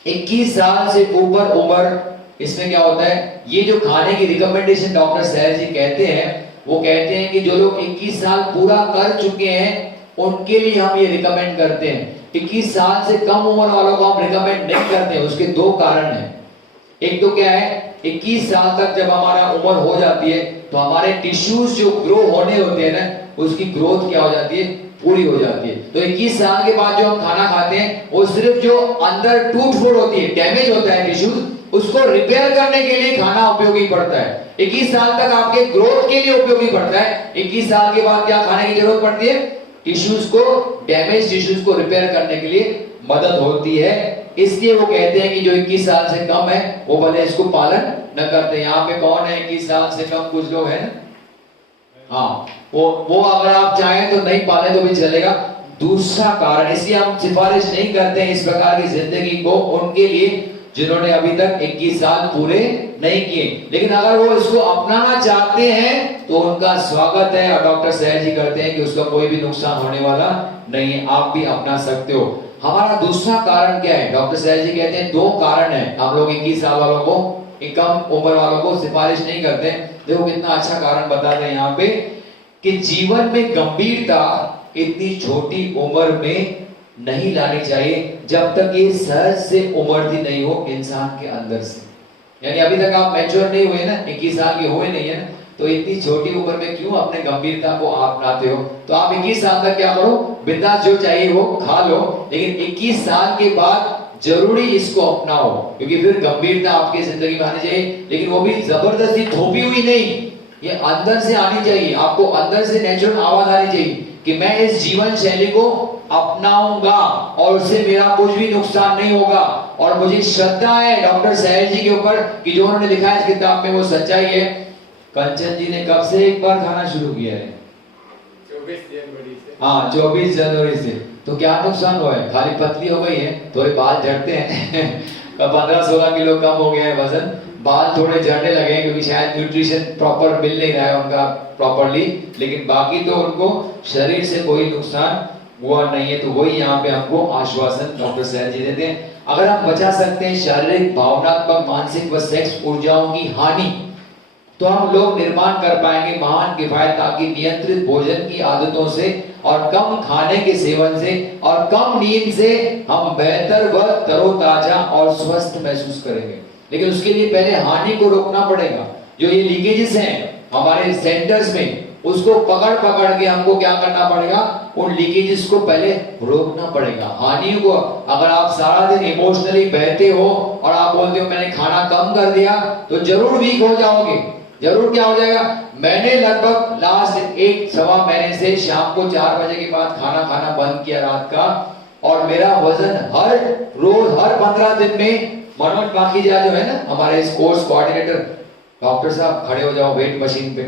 21 साल से ऊपर उम्र, इसमें क्या होता है, ये जो खाने की रिकमेंडेशन डॉक्टर सहज जी कहते हैं, वो कहते हैं कि जो लोग 21 साल पूरा कर चुके हैं उनके लिए हम ये रिकमेंड करते हैं। 21 साल से कम उम्र वालों को हम रिकमेंड नहीं करते। उसके 2 कारण हैं। एक तो क्या है, 21 साल तक जब हमारा उम्र हो जाती है तो हमारे टिश्यूज जो ग्रो होने होते हैं ना, उसकी ग्रोथ क्या हो जाती है, पूरी हो जाती है। तो 21 साल के बाद जो हम खाना खाते हैं वो सिर्फ जो अंदर टूट फूट होती है, डैमेज होता है टिश्यूज, उसको रिपेयर करने के लिए खाना उपयोगी पड़ता है। 21 साल तक आपके ग्रोथ के लिए उपयोगी पड़ता है। 21 साल के बाद क्या खाने की जरूरत पड़ती है, टिश्यूज को, डैमेज टिश्यूज को रिपेयर करने के लिए मदद होती है। इसलिए वो कहते हैं कि जो 21 साल से कम है वो भले इसको पालन न करते। यहाँ पे कौन है 21 साल से कम, कुछ लोग हैं ना, हाँ, वो अगर आप चाहें तो नहीं पाले तो भी चलेगा। दूसरा कारण, इसलिए हम सिफारिश नहीं करते हैं इस प्रकार की जिंदगी को उनके लिए जिन्होंने अभी तक 21 साल पूरे नहीं किए। लेकिन अगर वो इसको अपनाना चाहते हैं तो उनका स्वागत है, और डॉक्टर सहज जी करते हैं कि उसका कोई भी नुकसान होने वाला नहीं है, आप भी अपना सकते हो। हमारा दूसरा कारण क्या है, डॉक्टर सहज जी कहते हैं 2 कारण है। हम लोग 21 साल वालों को, कम उम्र वालों को सिफारिश नहीं करते। देखो कितना अच्छा कारण बताते हैं यहाँ पे कि जीवन में गंभीरता इतनी छोटी उम्र में नहीं लानी चाहिए जब तक ये सहज से उमड़ती नहीं हो इंसान के अंदर से। यानी अभी तक आप मैच्योर नहीं हुए ना, 21 साल के हुए नहीं है ना, तो इतनी छोटी उम्र में क्यों अपने गंभीरता को आप अपनाते हो। तो आप 21 साल तक क्या करो, बिंदास जो चाहिए वो खा लो, लेकिन 21 साल के बाद जरूरी इसको अपनाओ, क्योंकि फिर गंभीरता आपकी जिंदगी में आनी चाहिए। लेकिन वो भी जबरदस्ती थोपी हुई नहीं, ये अंदर से आनी चाहिए। आपको अंदर से नेचुरल आवाज आनी चाहिए कि मैं इस जीवन शैली को अपनाऊंगा और उससे मेरा कुछ भी नुकसान नहीं होगा। और मुझे श्रद्धा है डॉक्टर सहज जी के ऊपर कि जो उन्होंने लिखा है इस किताब में वो सच्चाई है। कंचन जी ने कब से एक बार खाना शुरू किया है, 24 जनवरी से। हाँ 24 जनवरी से। तो क्या नुकसान हुआ है? खाली पतली हो गई है, थोड़े बाल झड़ते हैं 15-16 किलो कम हो गया है वजन, बाल थोड़े झड़ने लगे हैं क्योंकि शायद न्यूट्रिशन प्रॉपर मिल नहीं रहा है उनका प्रॉपरली, लेकिन बाकी तो उनको शरीर से कोई नुकसान हुआ नहीं है। तो वही यहाँ पे हमको आश्वासन डॉक्टर सैन जी देते हैं। अगर हम बचा सकते हैं शारीरिक, भावनात्मक, मानसिक व सेक्स ऊर्जाओं की हानि, तो हम लोग निर्माण कर पाएंगे महान किफायत की नियंत्रित भोजन की आदतों से और कम खाने के सेवन से और कम नींद से हम बेहतर व तरोताजा और स्वस्थ महसूस करेंगे। लेकिन उसके लिए पहले हानि को रोकना पड़ेगा। जो ये लीकेजेस हैं हमारे सेंटर्स में, उसको पकड़ पकड़ के हमको क्या करना पड़ेगा? उन लीकेजेस को पहले रोकना पड़ेगा। हानियों को, अगर आप सारा दिन इमोशनली बहते हो और आप बोलते हो मैंने खाना कम कर दिया, तो जरूर वीक हो जाओगे। जरूर क्या हो जाएगा? मैंने लगभग लास्ट 1-1.25 महीने से शाम को 4 बजे के बाद खाना खाना बंद किया रात का, और मेरा वजन हर रोज, हर 15 दिन में, मनोज पाखीजा जो है ना हमारे इस कोर्स कोऑर्डिनेटर, डॉक्टर साहब खड़े हो जाओ वेट मशीन पे,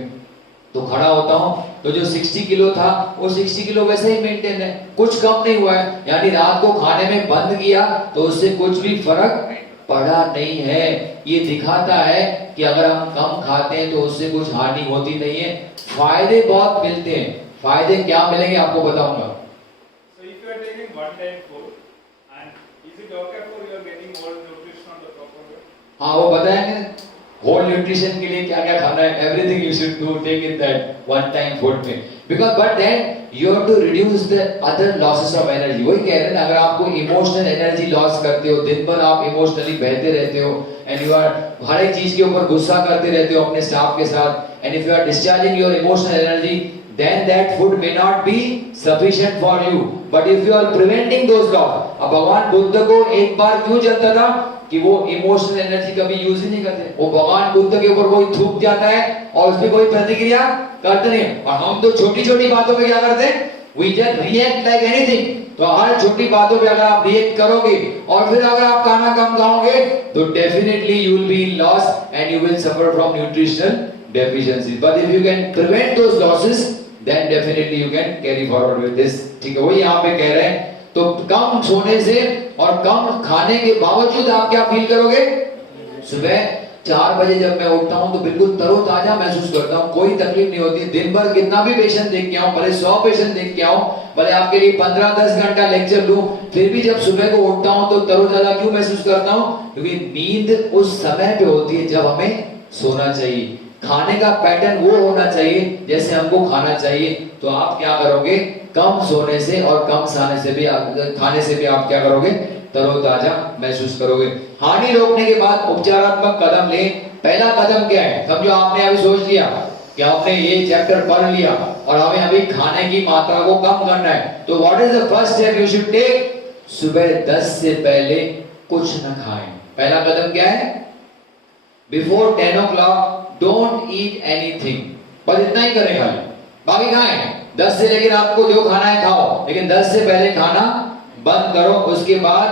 तो खड़ा होता हूँ तो जो 60 किलो था वो 60 किलो वैसे ही मेंटेन है, कुछ कम नहीं हुआ है। यानी रात को खाने में बंद किया तो उससे कुछ भी फर्क पड़ा नहीं है। ये दिखाता है कि अगर हम कम खाते हैं तो उससे कुछ हानि होती नहीं है, फायदे बहुत मिलते हैं। फायदे क्या मिलेंगे आपको बताऊंगा। So if you are taking one time food, and is it okay for you are getting all nutrition on the proper way? हाँ वो बताएंगे होल न्यूट्रिशन के लिए क्या क्या खाना है, everything you should do, take in that one time food में, because but then you have to reduce the other losses of energy. वही कह रहे हैं ना, अगर आपको इमोशनल एनर्जी लॉस करते हो, दिन भर आप इमोशनली बहते रहते हो एंड यू आर हर एक चीज के ऊपर गुस्सा करते रहते हो अपने स्टाफ के साथ, and if you are discharging your emotional energy, then that food may not be sufficient for you, but if you are preventing those loss। अब भगवान बुद्ध को एक बार क्यों चलता था कि वो इमोशनल एनर्जी कभी यूज ही नहीं करते, वो भगवान बुद्ध के ऊपर कोई थूक जाता है और उसमें कोई प्रतिक्रिया करते नहीं। और हम तो छोटी छोटी बातों पे क्या करते हैं? We just react like anything। तो हर छोटी बातों पे अगर आप रिएक्ट करोगे और फिर अगर आप खाना कम खाओगे तो definitely you will be in loss and you will suffer from nutritional deficiencies। But if you can prevent those losses, then definitely you can carry forward with this। ठीक है, वही यहाँ पे कह रहे हैं। तो कम सोने से और कम खाने के बावजूद आप क्या फील करोगे? सुबह 4 बजे जब मैं उठता हूँ तो बिल्कुल तरोताजा महसूस करता हूँ, कोई तकलीफ नहीं होती। दिन भर कितना भी पेशेंट देख के आऊँ, भले 100 पेशेंट देख के आऊँ, भले आपके लिए 15-10 घंटा लेक्चर लूं, फिर भी जब सुबह को उठता हूँ तो तरोताजा क्यों महसूस करता हूँ? क्योंकि नींद उस समय पे होती है जब हमें सोना चाहिए। खाने का पैटर्न वो होना चाहिए जैसे हमको खाना चाहिए। तो आप क्या करोगे? कम सोने से और कम खाने से भी आप क्या करोगे? तरोताजा महसूस करोगे। हानि रोकने के बाद उपचारात्मक कदम लें। पहला कदम क्या है? समझो आपने अभी सोच लिया कि आपने ये चैप्टर पढ़ लिया और हमें अभी खाने की मात्रा को कम करना है, तो what is the first step you should take? सुबह 10 से पहले कुछ न खाएं। पहला कदम क्या है? Before 10 o'clock don't eat anything. बस इतना ही करें, खाली बाकी खाएं। 10 से लेकर आपको जो खाना है खाओ, लेकिन 10 से पहले खाना बंद करो। उसके बाद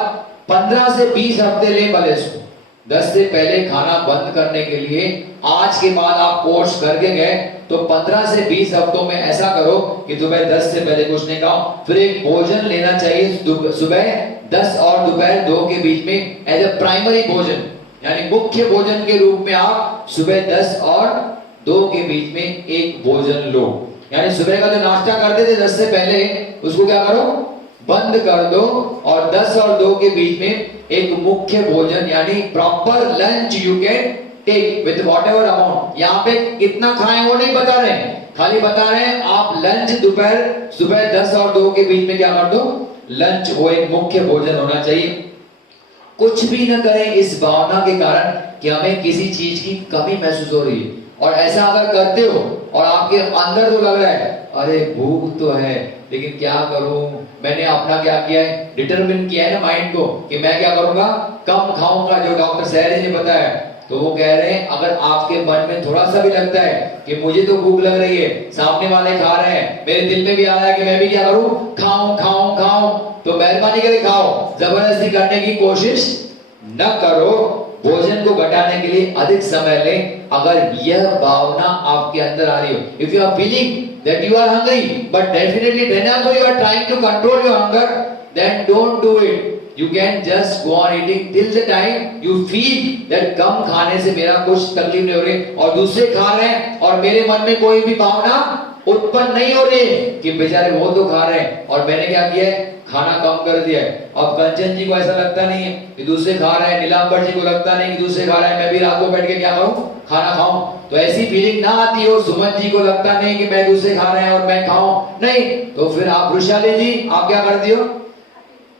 15 से 20 हफ्ते ले भले इसको। 10 से पहले खाना बंद करने के लिए आज के बाद आप कोर्स करके गए तो 15 से 20 हफ्तों में ऐसा करो कि सुबह 10 से पहले कुछ नहीं खाओ। फिर एक भोजन लेना चाहिए सुबह 10 और दोपहर 2 के बीच में एज ए प्राइमरी भोजन, यानी मुख्य भोजन के रूप में आप सुबह 10 और 2 के बीच में एक भोजन लो। यानी सुबह का जो नाश्ता करते थे 10 से पहले, उसको क्या करो? बंद कर दो और 10 और 2 के बीच में एक मुख्य भोजन यानी proper lunch you can take with whatever amount. यहाँ पे कितना खाएं वो नहीं बता रहे हैं, खाली बता रहे हैं आप लंच दोपहर सुबह 10 और 2 के बीच में क्या कर दो? लंच, वो एक मुख्य भोजन होना चाहिए। कुछ भी न करें इस भावना के कारण कि हमें किसी चीज की कमी महसूस हो रही है, और ऐसा अगर करते हो और आपके अंदर तो लग रहा है अरे भूख तो है लेकिन क्या करूं, मैंने अपना क्या किया है? डिटरमिन किया है ना माइंड को कि मैं क्या करूंगा? कम खाऊंगा, जो डॉक्टर सहरी ने बताया। तो वो कह रहे हैं अगर आपके मन में थोड़ा सा भी लगता है कि मुझे तो भूख लग रही है, सामने वाले खा रहे हैं, मेरे दिल में भी आ रहा है कि मैं भी क्या करूं? खाऊं, तो मेहरबानी करके खाओ, जबरदस्ती करने की कोशिश न करो। भोजन को घटाने के लिए अधिक समय लें अगर यह भावना आपके अंदर आ रही हो। If you are feeling that you are hungry, but definitely then also you are trying to control your hunger, then don't do it. You can just go on eating till the time you feel that कम खाने से मेरा कुछ तकलीफ नहीं हो रही और दूसरे खा रहे हैं और मेरे मन में कोई भी भावना उत्पन्न नहीं हो रही है कि बेचारे वो तो खा रहे हैं और मैंने क्या किया है, खाना कम कर दिया है। अब कंचन जी को ऐसा लगता नहीं है कि दूसरे खा रहे हैं, नीलांबर जी को लगता नहीं कि दूसरे खा रहे हैं, मैं भी रात को बैठ के क्या करूं, खाना खाऊं। तो ऐसी फीलिंग ना आती हो, सुमन जी को लगता नहीं कि मैं दूसरे खा रहे हैं और मैं खाऊं, नहीं, तो फिर आप वृषाली जी आप क्या कर दियो,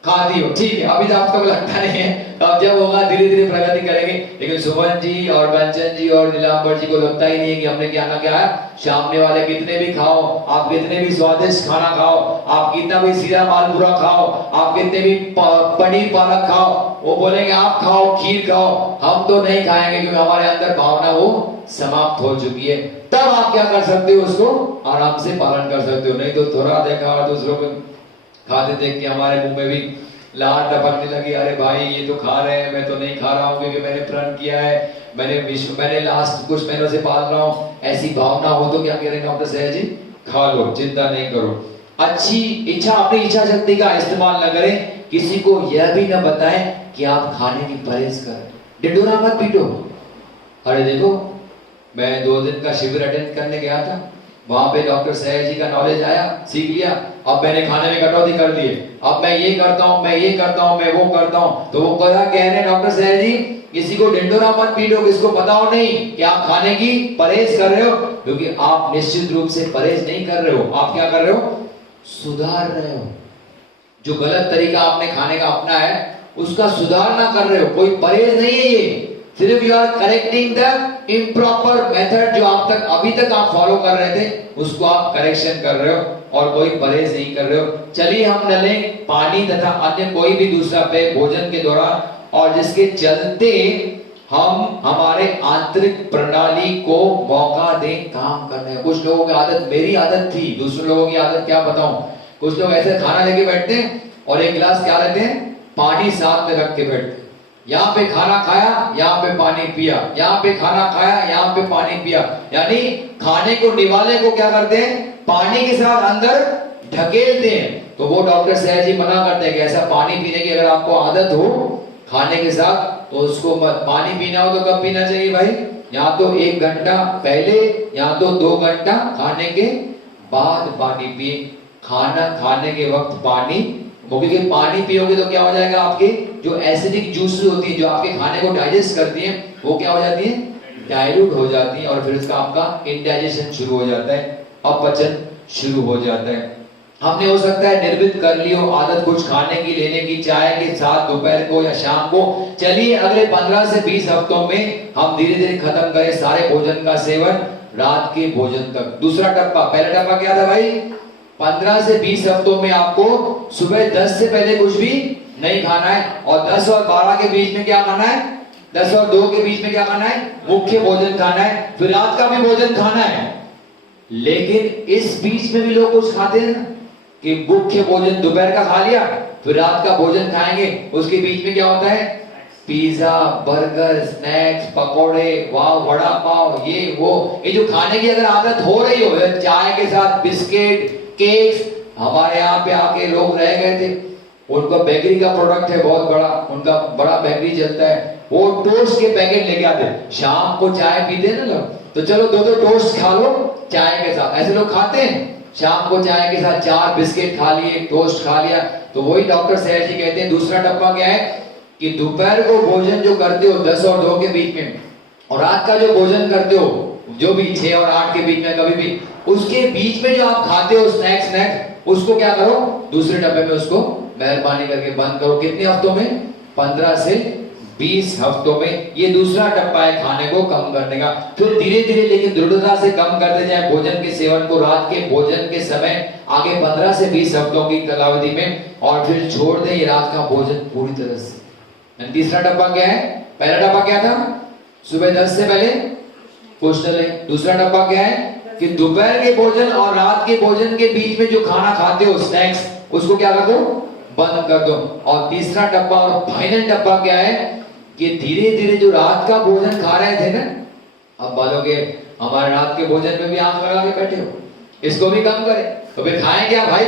खा दियो, ठीक है। अभी तो आपको लगता नहीं है, अब जब होगा धीरे धीरे प्रगति करेंगे। लेकिन सुमन जी और कंचन जी और नीलांबर जी को लगता ही नहीं है कि हमने क्या ना क्या है, सामने वाले कितने भी खाओ, आप कितने भी स्वादिष्ट खाना खाओ, आप कितना भी सीरा मालपुरा खाओ, आप कितने भी पनीर पालक खाओ, वो बोलेंगे आप खाओ, खीर खाओ, हम तो नहीं खाएंगे क्योंकि हमारे अंदर भावना वो समाप्त हो चुकी है। तब आप क्या कर सकते हो, उसको आराम से पालन कर सकते हो। नहीं तो थोड़ा देखा और दूसरों को खाते देख के हमारे मुंह में भी लार टपकने लगी, अरे भाई ये तो खा रहे हैं, मैं तो नहीं खा रहा हूँ क्योंकि मैंने प्रण किया है, मैंने लास्ट कुछ महीनों से पाल रहा हूँ। ऐसी भावना हो तो क्या कह रहे हैं डॉक्टर सहज जी, खा लो, चिंता नहीं करो। अच्छी इच्छा, अपनी इच्छा शक्ति का इस्तेमाल न करें, किसी को यह भी न बताएं कि आप खाने की परहेज करें, डिंडोरा मत पीटो। अरे देखो, मैं 2 दिन का शिविर अटेंड करने गया था, वहां पे डॉक्टर सहज जी का नॉलेज आया, सीख लिया, अब मैंने खाने में कटौती कर दी है, अब मैं ये करता हूँ, मैं ये करता हूँ, मैं वो करता हूँ। तो वो क्या कह रहे हैं डॉक्टर सहज जी, किसी को ढिंडोरा मत पीटो, किसको बताओ नहीं कि आप खाने की परहेज कर रहे हो, क्योंकि आप निश्चित रूप से परहेज नहीं कर रहे हो, आप क्या कर रहे हो, सुधार रहे हो। जो गलत तरीका आपने खाने का अपना है उसका सुधारना कर रहे हो, कोई परहेज नहीं है ये, सिर्फ you are correcting the improper method. जो आप तक अभी तक आप फॉलो कर रहे थे उसको आप करेक्शन कर रहे हो और कोई परहेज नहीं कर रहे हो। चलिए हम न लें पानी तथा अन्य कोई भी दूसरा पेय भोजन के दौरान, और जिसके चलते हम हमारे आंतरिक प्रणाली को मौका दें काम करने का। कुछ लोगों की आदत, मेरी आदत थी, दूसरे लोगों की आदत क्या बताऊं, कुछ लोग ऐसे खाना लेके बैठते हैं और एक गिलास क्या लेते हैं, पानी साथ में रख के बैठते हैं। यहाँ पे खाना खाया, यहाँ पे पानी पिया, यहाँ पे खाना खाया, यहाँ पे पानी पिया, यानी खाने को, निवाले को क्या करते हैं, पानी के साथ अंदर ढकेलते हैं। तो वो डॉक्टर सहज जी मना करते हैं कि ऐसा पानी पीने की अगर आपको आदत हो खाने के साथ तो उसको मत। पानी पीना हो तो कब पीना चाहिए भाई, या तो 1 घंटा पहले या तो 2 घंटा खाने के बाद पानी पिए। खाना खाने के वक्त पानी, क्योंकि पानी पियोगे तो क्या हो जाएगा, आपके जो एसिडिक जूसेस होती है जो आपके खाने को डाइजेस्ट करती है वो क्या हो जाती है, डाइल्यूट हो जाती है, और फिर उसका आपका इंडाइजेशन शुरू हो जाता है, अपचन शुरू हो जाता है। हमने हो सकता है निर्मित कर ली हो आदत कुछ खाने की, लेने की, चाय के साथ दोपहर को या शाम को। चलिए अगले 15 से 20 हफ्तों में हम धीरे धीरे खत्म करें सारे भोजन का सेवन रात के भोजन तक। दूसरा टप्पा, पहला टप्पा क्या था भाई, 15 से 20 हफ्तों में आपको सुबह 10 से पहले कुछ भी नहीं खाना है, और 10 और 12 के बीच में क्या खाना है, 10 और 2 के बीच में क्या खाना है, मुख्य भोजन खाना है, फिर रात का भी भोजन खाना है। लेकिन इस बीच में भी लोग कुछ खाते हैं कि मुख्य भोजन दोपहर का खा लिया, फिर रात का भोजन खाएंगे, उसके बीच में क्या होता है, पिज्जा, बर्गर, स्नैक्स, पकोड़े, वाह, वड़ा पाव, ये वो, ये जो खाने की अगर आदत हो रही हो, चाय के साथ बिस्किट, केक्स। हमारे यहाँ पे आके लोग रह गए थे, उनका बेकरी का प्रोडक्ट है बहुत बड़ा, उनका बड़ा बेकरी चलता है, वो टोस्ट के पैकेट लेके आते, शाम को चाय पीते हैं ना लोग, तो चलो 2 टोस्ट खा लो चाय के साथ, ऐसे लोग खाते हैं। शाम को चाय के साथ 4 बिस्किट खा लिए, टोस्ट खा लिया। तो वही डॉक्टर सहज जी कहते हैं दूसरा टप्पा क्या है कि दोपहर को भोजन जो करते हो 10 और 2 के बीच में, और रात का जो भोजन करते हो जो भी 6 और 8 के बीच में कभी भी, उसके बीच में जो आप खाते हो स्नैक्स, उसको क्या करो, दूसरे डब्बे में उसको मेहरबानी करके बंद करो। कितने हफ्तों में, 15 से 20 हफ्तों में। ये दूसरा टप्पा है खाने को कम करने का। फिर धीरे धीरे लेकिन दृढ़ता से कम करते जाए भोजन के सेवन को रात के भोजन के समय, आगे 15 से 20 हफ्तों की कालावधि में, और फिर छोड़ दें ये रात का भोजन पूरी तरह से। तीसरा डब्बा क्या है, पहला डब्बा क्या था, सुबह 10 से पहले कुछ न लें। दूसरा डब्बा क्या है कि दोपहर के भोजन और रात के भोजन के बीच में जो खाना खाते हो स्नैक्स, उसको क्या कर दो, बंद कर दो। और तीसरा डब्बा और फाइनल डब्बा क्या है कि धीरे धीरे जो रात का भोजन खा रहे थे ना, अब बोलोगे हमारे रात के भोजन में भी आंख लगा के बैठे हो, इसको भी कम करें। तो फिर खाएं क्या भाई?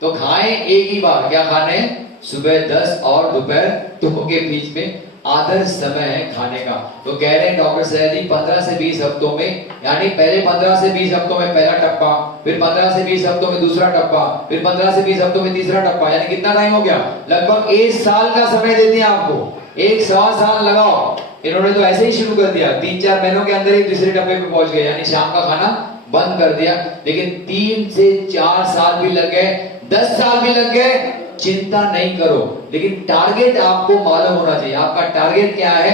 तो खाएं एक ही बार। क्या खाने हैं? सुबह 10 और दोपहर 2 के बीच में आदर्श समय है खाने का। तो कह रहे हैं डॉक्टर सैदी 15 से 20 हफ्तों में, यानी पहले 15 से 20 हफ्तों में पहला टप्पा, फिर 15 से 20 हफ्तों में दूसरा टप्पा, फिर 15 से 20 हफ्तों में तीसरा टप्पा, यानी कितना टाइम हो गया? लगभग 1 साल का समय देते हैं आपको। 1 साल लगाओ। इन्होंने तो ऐसे ही शुरू कर दिया, 3-4 महीनों के अंदर ही तीसरे टप्पे पे पहुंच गए, यानी शाम का खाना बंद कर दिया। लेकिन 3 से 4 साल भी लग गए, 10 साल भी लग गए, चिंता नहीं करो। लेकिन टारगेट आपको मालूम होना चाहिए। आपका टारगेट क्या है?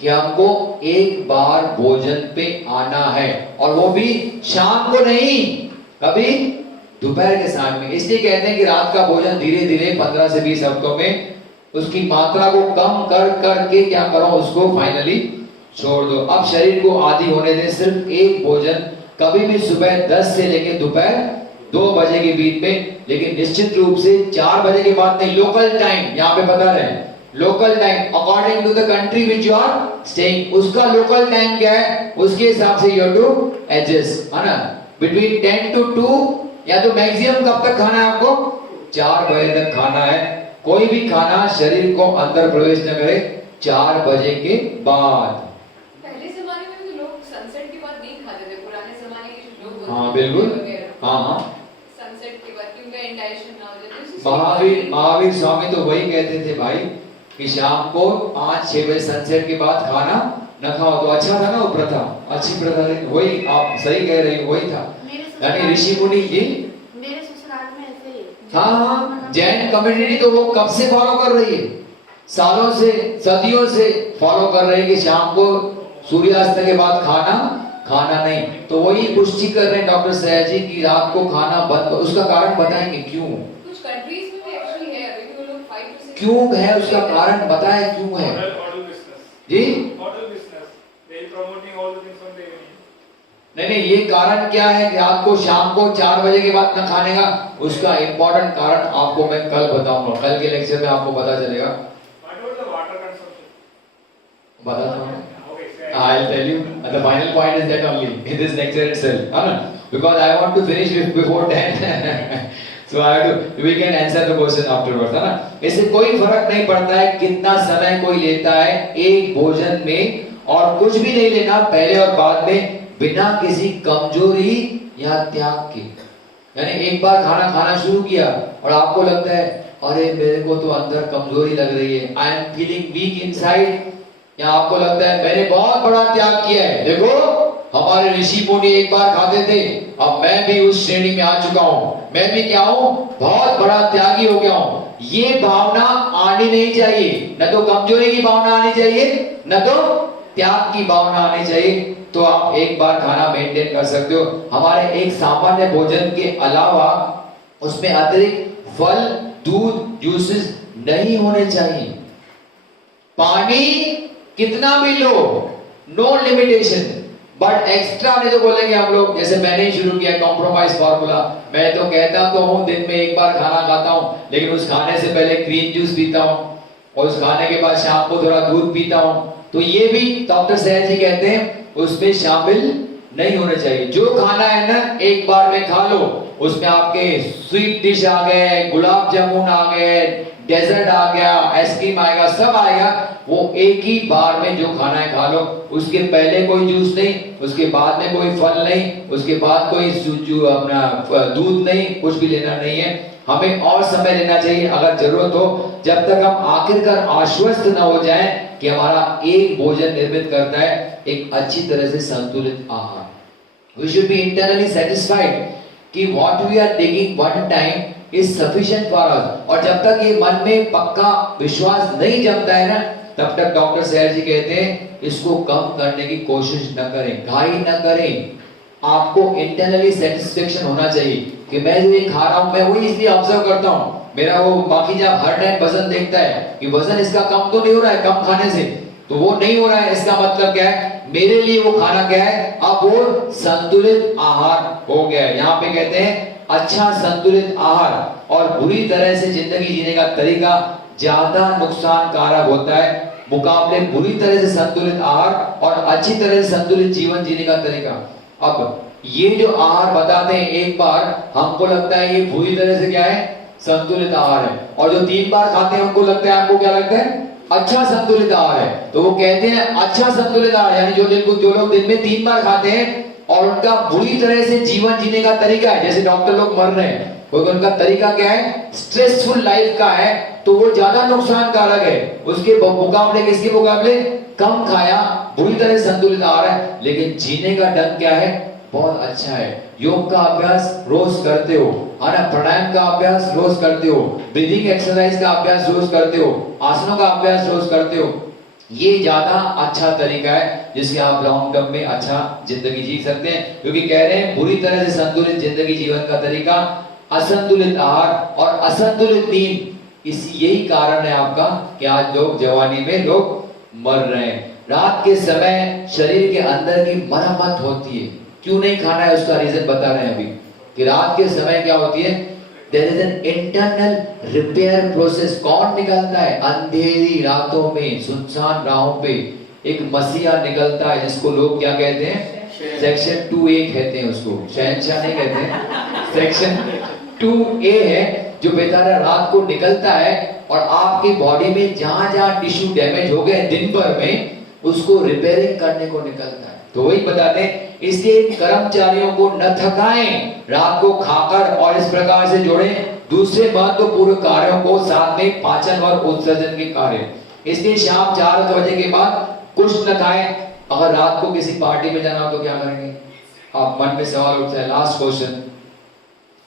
कि हमको एक बार भोजन पे आना है, और वो भी शाम को नहीं, कभी दोपहर के समय में। इसलिए कहते हैं कि रात का भोजन धीरे धीरे 15 से 20 हफ्तों में उसकी मात्रा को कम कर करके क्या करो, उसको फाइनली छोड़ दो। अब शरीर को आदी होने दें। सिर्फ एक भोजन कभी भी सुबह 10 से लेकर दोपहर 2 बजे के बीच में, लेकिन निश्चित रूप से 4 बजे के बाद नहीं। लोकल टाइम यहाँ पे बता रहे हैं, local time according to the country which you are staying, उसका लोकल टाइम क्या है, उसके हिसाब से यू हैव टू एडजस्ट, है ना। बिटवीन 10 to 2, या तो मैक्सिमम कब तक खाना है आपको? 4 बजे तक खाना है। कोई भी खाना शरीर को अंदर प्रवेश न करे 4 बजे के बाद। पहले जमाने में तो लोग सनसेट के बाद नहीं खाते थे, पुराने जमाने के जो लोग हाँ बिल्कुल, हाँ सनसेट के बाद, क्योंकि इंडाइजेशन ना हो जाए। महावीर स्वामी तो वही कहते थे भाई, कि शाम को 5-6 बजे सनसेट के बाद खाना न खाओ। तो अच्छा था ना वो प्रथा, अच्छी प्रथा थी। वही आप सही कह रही हो, वही था। यानी ऋषि मुनि जी, मेरे ससुराल में ऐसे ही। हाँ, जैन कम्युनिटी तो वो कब से फॉलो कर रही है? सालों से, सदियों से फॉलो कर रहे हैं कि शाम को सूर्यास्त के बाद खाना नहीं। तो वही पुष्टि कर रहे हैं डॉक्टर सैयद जी की रात को खाना बंद। उसका कारण बताएंगे क्यों? कुछ कंट्रीज में भी एक्चुअली है, अभी वो लोग 5 to 6 क्यों है उसका कारण बताएं, क्यों है जी? नहीं, ये कारण क्या है कि आपको शाम को 4 बजे के बाद न खाने का? उसका इम्पोर्टेंट कारण आपको मैं कल बताऊंगा, कल के लेक्चर में आपको पता चलेगा। I'll tell you. The final point is that only in this lecture itself, because I want to finish before 10. So I have to. We can answer the question afterwards, है ना? इससे कोई फर्क नहीं पड़ता है कितना समय कोई लेता है एक भोजन में, और कुछ भी नहीं लेना पहले और बाद में, बिना किसी कमजोरी या त्याग के। यानी एक बार खाना शुरू किया और आपको लगता है अरे मेरे को तो अंदर कमजोरी लग रही है, I am feeling weak inside, या आपको लगता है मैंने बहुत बड़ा त्याग किया है, देखो हमारे ऋषि मुनि एक बार खाते थे, अब मैं भी उस श्रेणी में आ चुका हूँ, मैं भी क्या हूँ, बहुत बड़ा त्यागी हो गया हूँ। ये भावना आनी नहीं चाहिए। न तो कमजोरी की भावना आनी चाहिए, न तो त्याग की भावना आनी चाहिए। तो आप एक बार खाना मेंटेन कर सकते हो। हमारे एक सामान्य भोजन के अलावा उसमें अतिरिक्त फल, दूध, जूसेस नहीं होने चाहिए। पानी कितना भी लो, नो लिमिटेशन, बट एक्स्ट्रा नहीं तो बोलेंगे हम लोग, जैसे मैंने ही शुरू किया कॉम्प्रोमाइज फार्मूला। मैं तो कहता तो हूँ दिन में एक बार खाना खाता हूँ, लेकिन उस खाने से पहले ग्रीन जूस पीता हूँ, और उस खाने के बाद शाम को थोड़ा दूध पीता हूँ। तो ये भी डॉक्टर सैयद जी कहते हैं उसमें शामिल नहीं होने चाहिए। जो खाना है ना एक बार में खा लो, उसमें आपके स्वीट डिश आ गए, गुलाब जामुन आ गए, डेजर्ट आ गया, आइसक्रीम आएगा, सब आएगा, वो एक ही बार में जो खाना है खा लो। उसके पहले कोई जूस नहीं, उसके बाद में कोई फल नहीं, उसके बाद कोई अपना दूध नहीं, कुछ भी लेना नहीं है। हमें और समय लेना चाहिए अगर जरूरत हो, जब तक हम आखिरकार आश्वस्त न हो जाएं कि हमारा एक भोजन निर्मित करता है एक अच्छी तरह से संतुलित आहार। We should be internally satisfied कि what we are taking one time is sufficient for us। और जब तक ये मन में पक्का विश्वास नहीं जमता है ना, तब तक डॉक्टर सैयद जी कहते हैं इसको कम करने की कोशिश न करें, घाई न करें। आपको इंटरनली सेटिस्फेक्शन होना चाहिए कि मैं जो ये खा रहा हूं, मैं वही इसलिए ऑब्जर्व करता हूं, मेरा वो बाकी जब हर टाइम वजन देखता है कि वजन इसका कम तो नहीं हो रहा है कम खाने से, तो वो नहीं हो रहा है, इसका मतलब क्या है, मेरे लिए वो खाना क्या है, अब वो संतुलित आहार हो गया है। यहाँ पे कहते हैं अच्छा संतुलित आहार और बुरी तरह से जिंदगी जीने का तरीका ज्यादा नुकसानकारक होता है मुकाबले बुरी तरह से संतुलित आहार और अच्छी तरह से संतुलित जीवन जीने का तरीका। अब ये जो आहार बताते हैं एक बार, हमको लगता है ये पूरी तरह से क्या है, संतुलित आहार है, और जो 3 बार खाते हैं उनको लगता है, आपको क्या लगता है, अच्छा संतुलित आहार है। तो वो कहते हैं अच्छा संतुलित आहार यानी जो लोग दिन में 3 बार खाते हैं और उनका बुरी तरह से जीवन जीने का तरीका है, जैसे डॉक्टर लोग मर रहे हैं, क्योंकि उनका तरीका क्या है, स्ट्रेसफुल लाइफ का है, तो वो ज्यादा नुकसानकारक है। उसके मुकाबले, किसके मुकाबले, कम खाया, बुरी तरह संतुलित आहार है, लेकिन जीने का ढंग क्या है, बहुत अच्छा है। योग का अभ्यास रोज करते हो, प्राणायाम का अभ्यास रोज करते हो, ब्रीदिंग एक्सरसाइज का अभ्यास रोज करते हो, आसनों का अभ्यास रोज करते हो, ये ज्यादा अच्छा तरीका है जिससे आप लॉन्ग टर्म में अच्छा जिंदगी जी सकते हैं। क्योंकि कह रहे हैं बुरी तरह से संतुलित जिंदगी जीवन का तरीका, असंतुलित आहार और असंतुलित नींद, यही कारण है आपका कि आज लोग जवानी में लोग मर रहे हैं। रात के समय शरीर के अंदर की मरम्मत होती है, क्यों नहीं खाना है उसका रीजन बता रहे हैं अभी, कि रात के समय क्या होती है, there is an internal repair process. कौन निकलता है, अंधेरी रातों में सुनसान राहों पे एक मसीहा निकलता है, जिसको लोग क्या कहते हैं, सेक्शन 2A कहते हैं, उसको शहंशाह नहीं कहते हैं, सेक्शन 2A है, जो बेचारा रात को निकलता है और आपकी बॉडी में जहां जहां टिश्यू डैमेज हो गए दिन भर में, उसको रिपेयरिंग करने को निकलता है। तो वही बताते हैं, इसलिए कर्मचारियों को न थकाएं, रात को खाकर और इस प्रकार से जोड़ें दूसरे महत्वपूर्ण कार्यों को, साथ में पाचन और उत्सर्जन के कार्य। इसलिए शाम 4 बजे के बाद कुछ न खाएं। अगर रात को किसी पार्टी में जाना हो तो क्या करेंगे, आप मन में सवाल उठता है, लास्ट क्वेश्चन,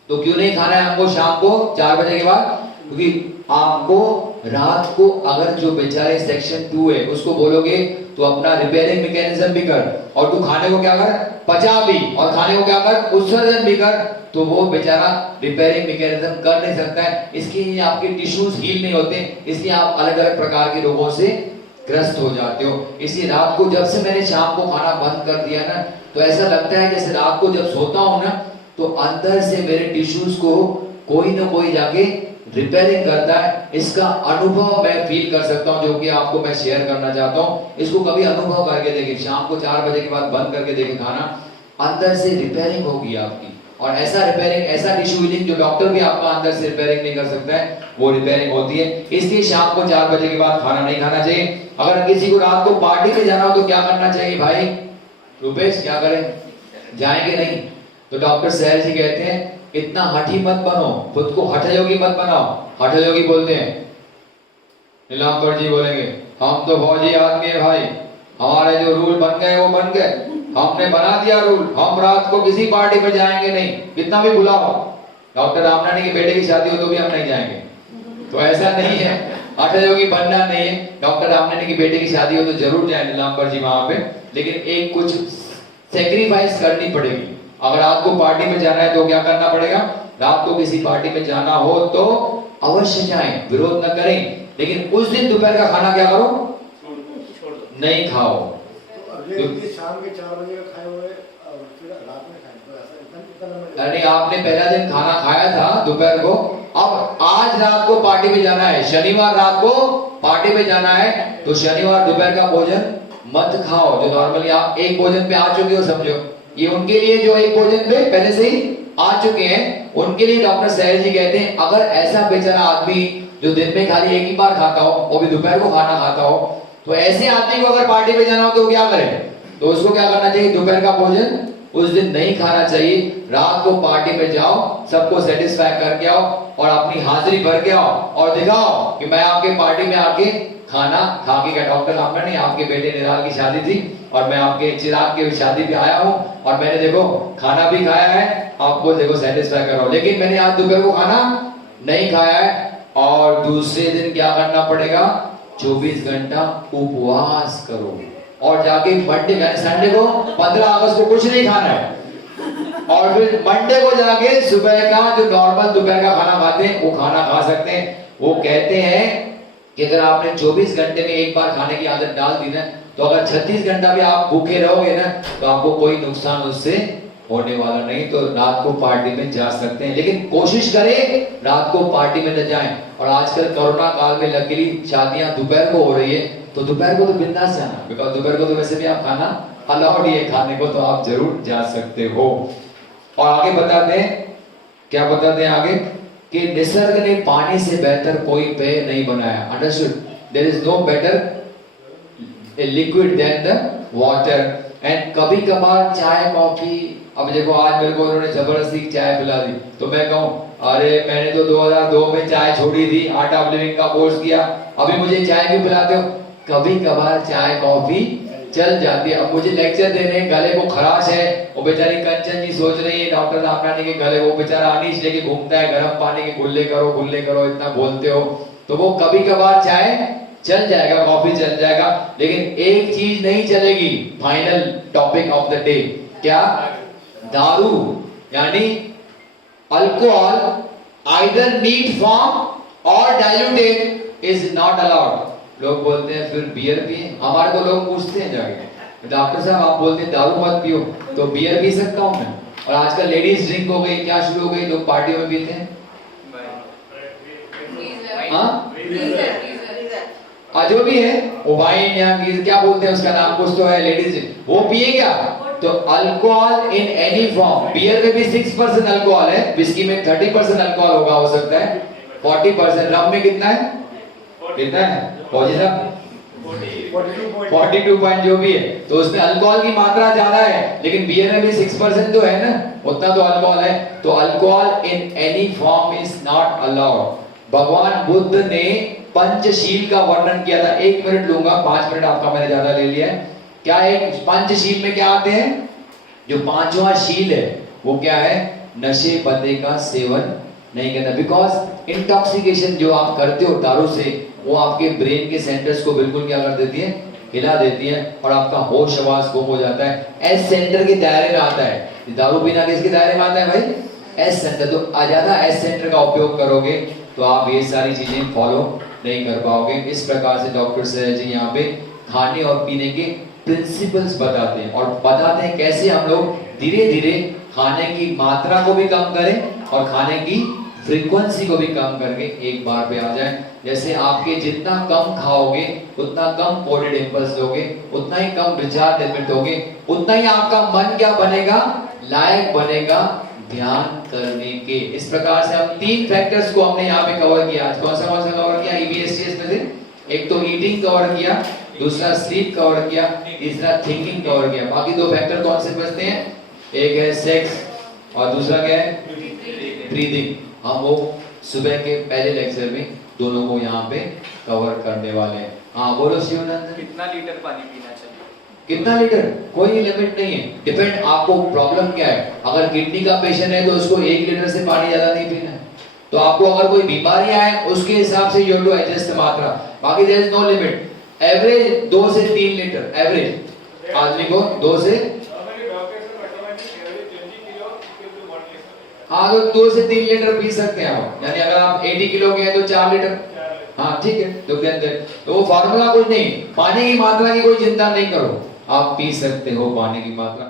तो क्यों नहीं खाना है हमको शाम को 4 बजे के बाद, क्योंकि आपको रात को अगर जो बेचारे सेक्शन 2 है उसको बोलोगे तो अपना रिपेयरिंग मैकेनिज्म भी कर, और तू खाने को क्या कर, पचा भी, और खाने को क्या कर, उत्सर्जन भी कर, तो वो बेचारा रिपेयरिंग मैकेनिज्म कर नहीं सकता है। इसलिए आपके टिश्यूज हील नहीं होते, इसलिए आप अलग अलग प्रकार के रोगों से ग्रस्त हो जाते हो। इसलिए रात को जब से मैंने शाम को खाना बंद कर दिया ना, तो ऐसा लगता है जैसे रात को जब सोता हूं ना, तो अंदर से मेरे टिश्यूज को कोई ना कोई जाके रिपेयरिंग करता है। इसका अनुभव मैं फील कर सकता हूं, जो कि आपको मैं शेयर करना चाहता हूं। इसको कभी अनुभव करके देखिए, शाम को 4 बजे के बाद बंद करके देखिए खाना, अंदर से रिपेयरिंग होगी आपकी, और ऐसा रिपेयरिंग, ऐसा टिश्यू हीलिंग जो डॉक्टर भी आपका अंदर से रिपेयरिंग नहीं कर सकता है, वो रिपेयरिंग होती है। इसलिए शाम को 4 बजे के बाद खाना नहीं खाना चाहिए। अगर किसी को रात को पार्टी में जाना हो तो क्या करना चाहिए भाई रुपेश, क्या करें, जाएंगे नहीं? तो डॉक्टर सहर जी कहते हैं, इतना हठी मत बनो, खुद को हठयोगी मत बनाओ। हठयोगी बोलते हैं, नीलांबर जी बोलेंगे, हम तो फौजी आदमी है भाई, हमारे जो रूल बन गए वो बन गए, हमने बना दिया रूल, हम रात को किसी पार्टी में जाएंगे नहीं, कितना भी बुलाओ। डॉक्टर रामनानी के बेटे की शादी हो तो भी हम नहीं जाएंगे। तो ऐसा नहीं है, हठयोगी बनना नहीं है। डॉक्टर रामनानी के बेटे की शादी हो तो जरूर जाए नीलांबर जी वहां पे, लेकिन एक कुछ सेक्रीफाइस करनी पड़ेगी। अगर रात को पार्टी में जाना है तो क्या करना पड़ेगा, रात को किसी पार्टी में जाना हो तो अवश्य जाएं, विरोध न करें, लेकिन उस दिन दोपहर का खाना क्या करो, नहीं खाओ। शाम के 4 बजे का खाए हुए फिर रात में खाएं, तो ऐसा यानी आपने पहला दिन खाना खाया था दोपहर को, अब आज रात को पार्टी में जाना है, शनिवार रात को पार्टी में जाना है, तो शनिवार दोपहर का भोजन मत खाओ। जो नॉर्मली आप एक भोजन पे आ चुके हो, समझो ये उनके लिए जो एक भोजन पे पहले से ही आ चुके हैं, उनके लिए डॉक्टर सहर जी कहते हैं, अगर ऐसा बेचारा आदमी जो दिन में खाली एक ही बार खाता हो, वो भी दोपहर को खाना खाता हो, तो ऐसे आदमी को अगर पार्टी में जाना हो तो क्या करे, तो उसको क्या करना चाहिए, दोपहर का भोजन उस दिन नहीं खाना चाहिए। रात को पार्टी में जाओ, सबको सेटिस्फाई करके आओ और अपनी हाजिरी भर के आओ और दिखाओ कि मैं आपके पार्टी में आके खाना खा के गया। डॉक्टर रामनानी, आपके बेटे निराल की शादी थी और मैं आपके चिराग की शादी पे आया हूँ और मैंने देखो खाना भी खाया है, आपको देखो सेटिस्फाई कर रहा हूँ, लेकिन मैंने आज दोपहर को खाना नहीं खाया है। और दूसरे दिन क्या करना पड़ेगा, 24 घंटा उपवास करो और जाके मंडे, मैंने संडे को 15 अगस्त को कुछ नहीं खाना है, और फिर मंडे को जाके सुबह का जो नॉर्मल दोपहर का खाना खाते हैं वो खाना खा सकते हैं। वो कहते हैं कि अगर आपने 24 घंटे में एक बार खाने की आदत डाल दी ना, तो अगर 36 घंटा भी आप भूखे रहोगे ना, तो आपको कोई नुकसान उससे होने वाला नहीं। तो रात को पार्टी में जा सकते हैं, लेकिन कोशिश करें रात को पार्टी में न जाएं। और आजकल कोरोना काल में लकीली शादियां दोपहर को हो रही है, तो दोपहर को तो बिंदास जाना, बिकॉज दोपहर को तो वैसे भी आप खाना अलाउड ये खाने को, तो आप जरूर जा सकते हो। और आगे बताते हैं, क्या बताते हैं आगे, कि निसर्ग ने पानी से बेहतर कोई पेय नहीं बनाया। Understood? There is no better liquid than the water. And कभी कभार चाय कॉफी, अब देखो आज मेरे को उन्होंने जबरदस्ती चाय पिला दी, तो मैं कहूँ अरे मैंने तो 2002 में चाय छोड़ी थी, आर्ट ऑफ लिविंग का कोर्स किया, अभी मुझे चाय क्यों पिलाते हो? कभी कभार चाय कॉफी चल जाती है। अब मुझे लेक्चर दे रहे हैं, गले को खराश है, वो बेचारी कंचन जी सोच रही है डॉक्टर साहब के गले, वो बेचारा अनीस लेके घूमता है, गर्म पानी के गुल्ले करो, इतना बोलते हो, तो वो कभी कभार चाय चल जाएगा, कॉफी चल जाएगा, लेकिन एक चीज नहीं चलेगी। Final topic of the day क्या? दारू, यानी अल्कोहल आइदर नीट फॉर्म और डाइल्यूटेड इज नॉट अलाउड। लोग बोलते हैं फिर बियर पिए, हमारे को लोग पूछते हैं जाके, डॉक्टर साहब आप बोलते हैं दारू मत पियो, तो बियर पी सकता हूं मैं? और आजकल लेडीज ड्रिंक हो गई, क्या शुरू हो गई, लोग पार्टियों में पीते हैं। हाँ, जो भी है वो वाइन या क्या बोलते हैं उसका नाम कुछ तो है, लेडीज वो पिए क्या? तो alcohol in any form, beer में भी 6% अल्कोहल है, विस्की में 30% अल्कोहल होगा, हो सकता है 40%, रम में कितना है, कितना है फौजी साहब? 42 पॉइंट जो भी है, तो उसमें अल्कोहल की मात्रा ज्यादा है, लेकिन बियर में भी 6% तो है ना, उतना तो अल्कोहल है। तो alcohol in any form is not allowed. भगवान बुद्ध ने पंचशील का वर्णन किया था। 1 मिनट लूंगा, 5 मिनट आपका मैंने ज्यादा ले लिया है। क्या है पंचशील में, क्या आते हैं? जो पांचवा शील है वो क्या है? नशे पते का सेवन नहीं करना। बिकॉज इंटॉक्सिकेशन जो आप करते हो दारू से, वो आपके ब्रेन के सेंटर्स को बिल्कुल क्या कर देती है? हिला देती है, और आपका होश आवाज गुम हो जाता है। एस सेंटर के दायरे में आता है। दारू पीना किसके दायरे में आता है भाई? S centre. तो ज्यादा एस सेंटर का उपयोग करोगे तो आप ये सारी चीजें फॉलो नहीं कर पाओगे। इस प्रकार से डॉक्टर सर जी यहाँ पे खाने और पीने के प्रिंसिपल्स बताते हैं, और बताते हैं कैसे हम लोग धीरे धीरे खाने की मात्रा को भी कम करें और खाने की फ्रीक्वेंसी को भी कम करके एक बार पे आ जाए। जैसे आपके जितना कम खाओगे उतना कम बॉडी इंपल्स दोगे, उतना ही कम विचार निर्मित होगे, उतना ही आपका मन क्या बनेगा? लायक बनेगा ध्यान करने के। इस प्रकार से हम 3 फैक्टर्स को हमने यहाँ पे कवर किया। आज कौन सा कवर किया? EBSTS में से एक तो ईटिंग कवर किया, दूसरा स्लीप कवर किया, तीसरा थिंकिंग कवर किया। बाकी 2 फैक्टर कौन से बचते हैं? एक है सेक्स और दूसरा क्या है? ब्रीदिंग। हम वो सुबह के पहले लेक्चर में दोनों को यहाँ पे कवर करने वाले हैं। हाँ बोलो शिवनंदन। कितना लीटर पानी पीना चाहिए? कितना लीटर? कोई लिमिट नहीं है, डिपेंड आपको प्रॉब्लम क्या है। अगर किडनी का पेशेंट है तो उसको 1 लीटर से पानी ज्यादा नहीं पीना है। तो आपको अगर कोई बीमारियां हैं उसके हिसाब से यू हैव टू एडजस्ट मात्रा। बाकी there is no limit. Average 2 से 3 लीटर एवरेज आदमी को 2 से हाँ तो 2 से 3 लीटर पी सकते हैं आप। यानी अगर आप 80 किलो के हैं तो 4 लीटर। हाँ ठीक है, तो वो फार्मूला कुछ नहीं, पानी की मात्रा की कोई चिंता नहीं करो, आप पी सकते हो पानी की मात्रा।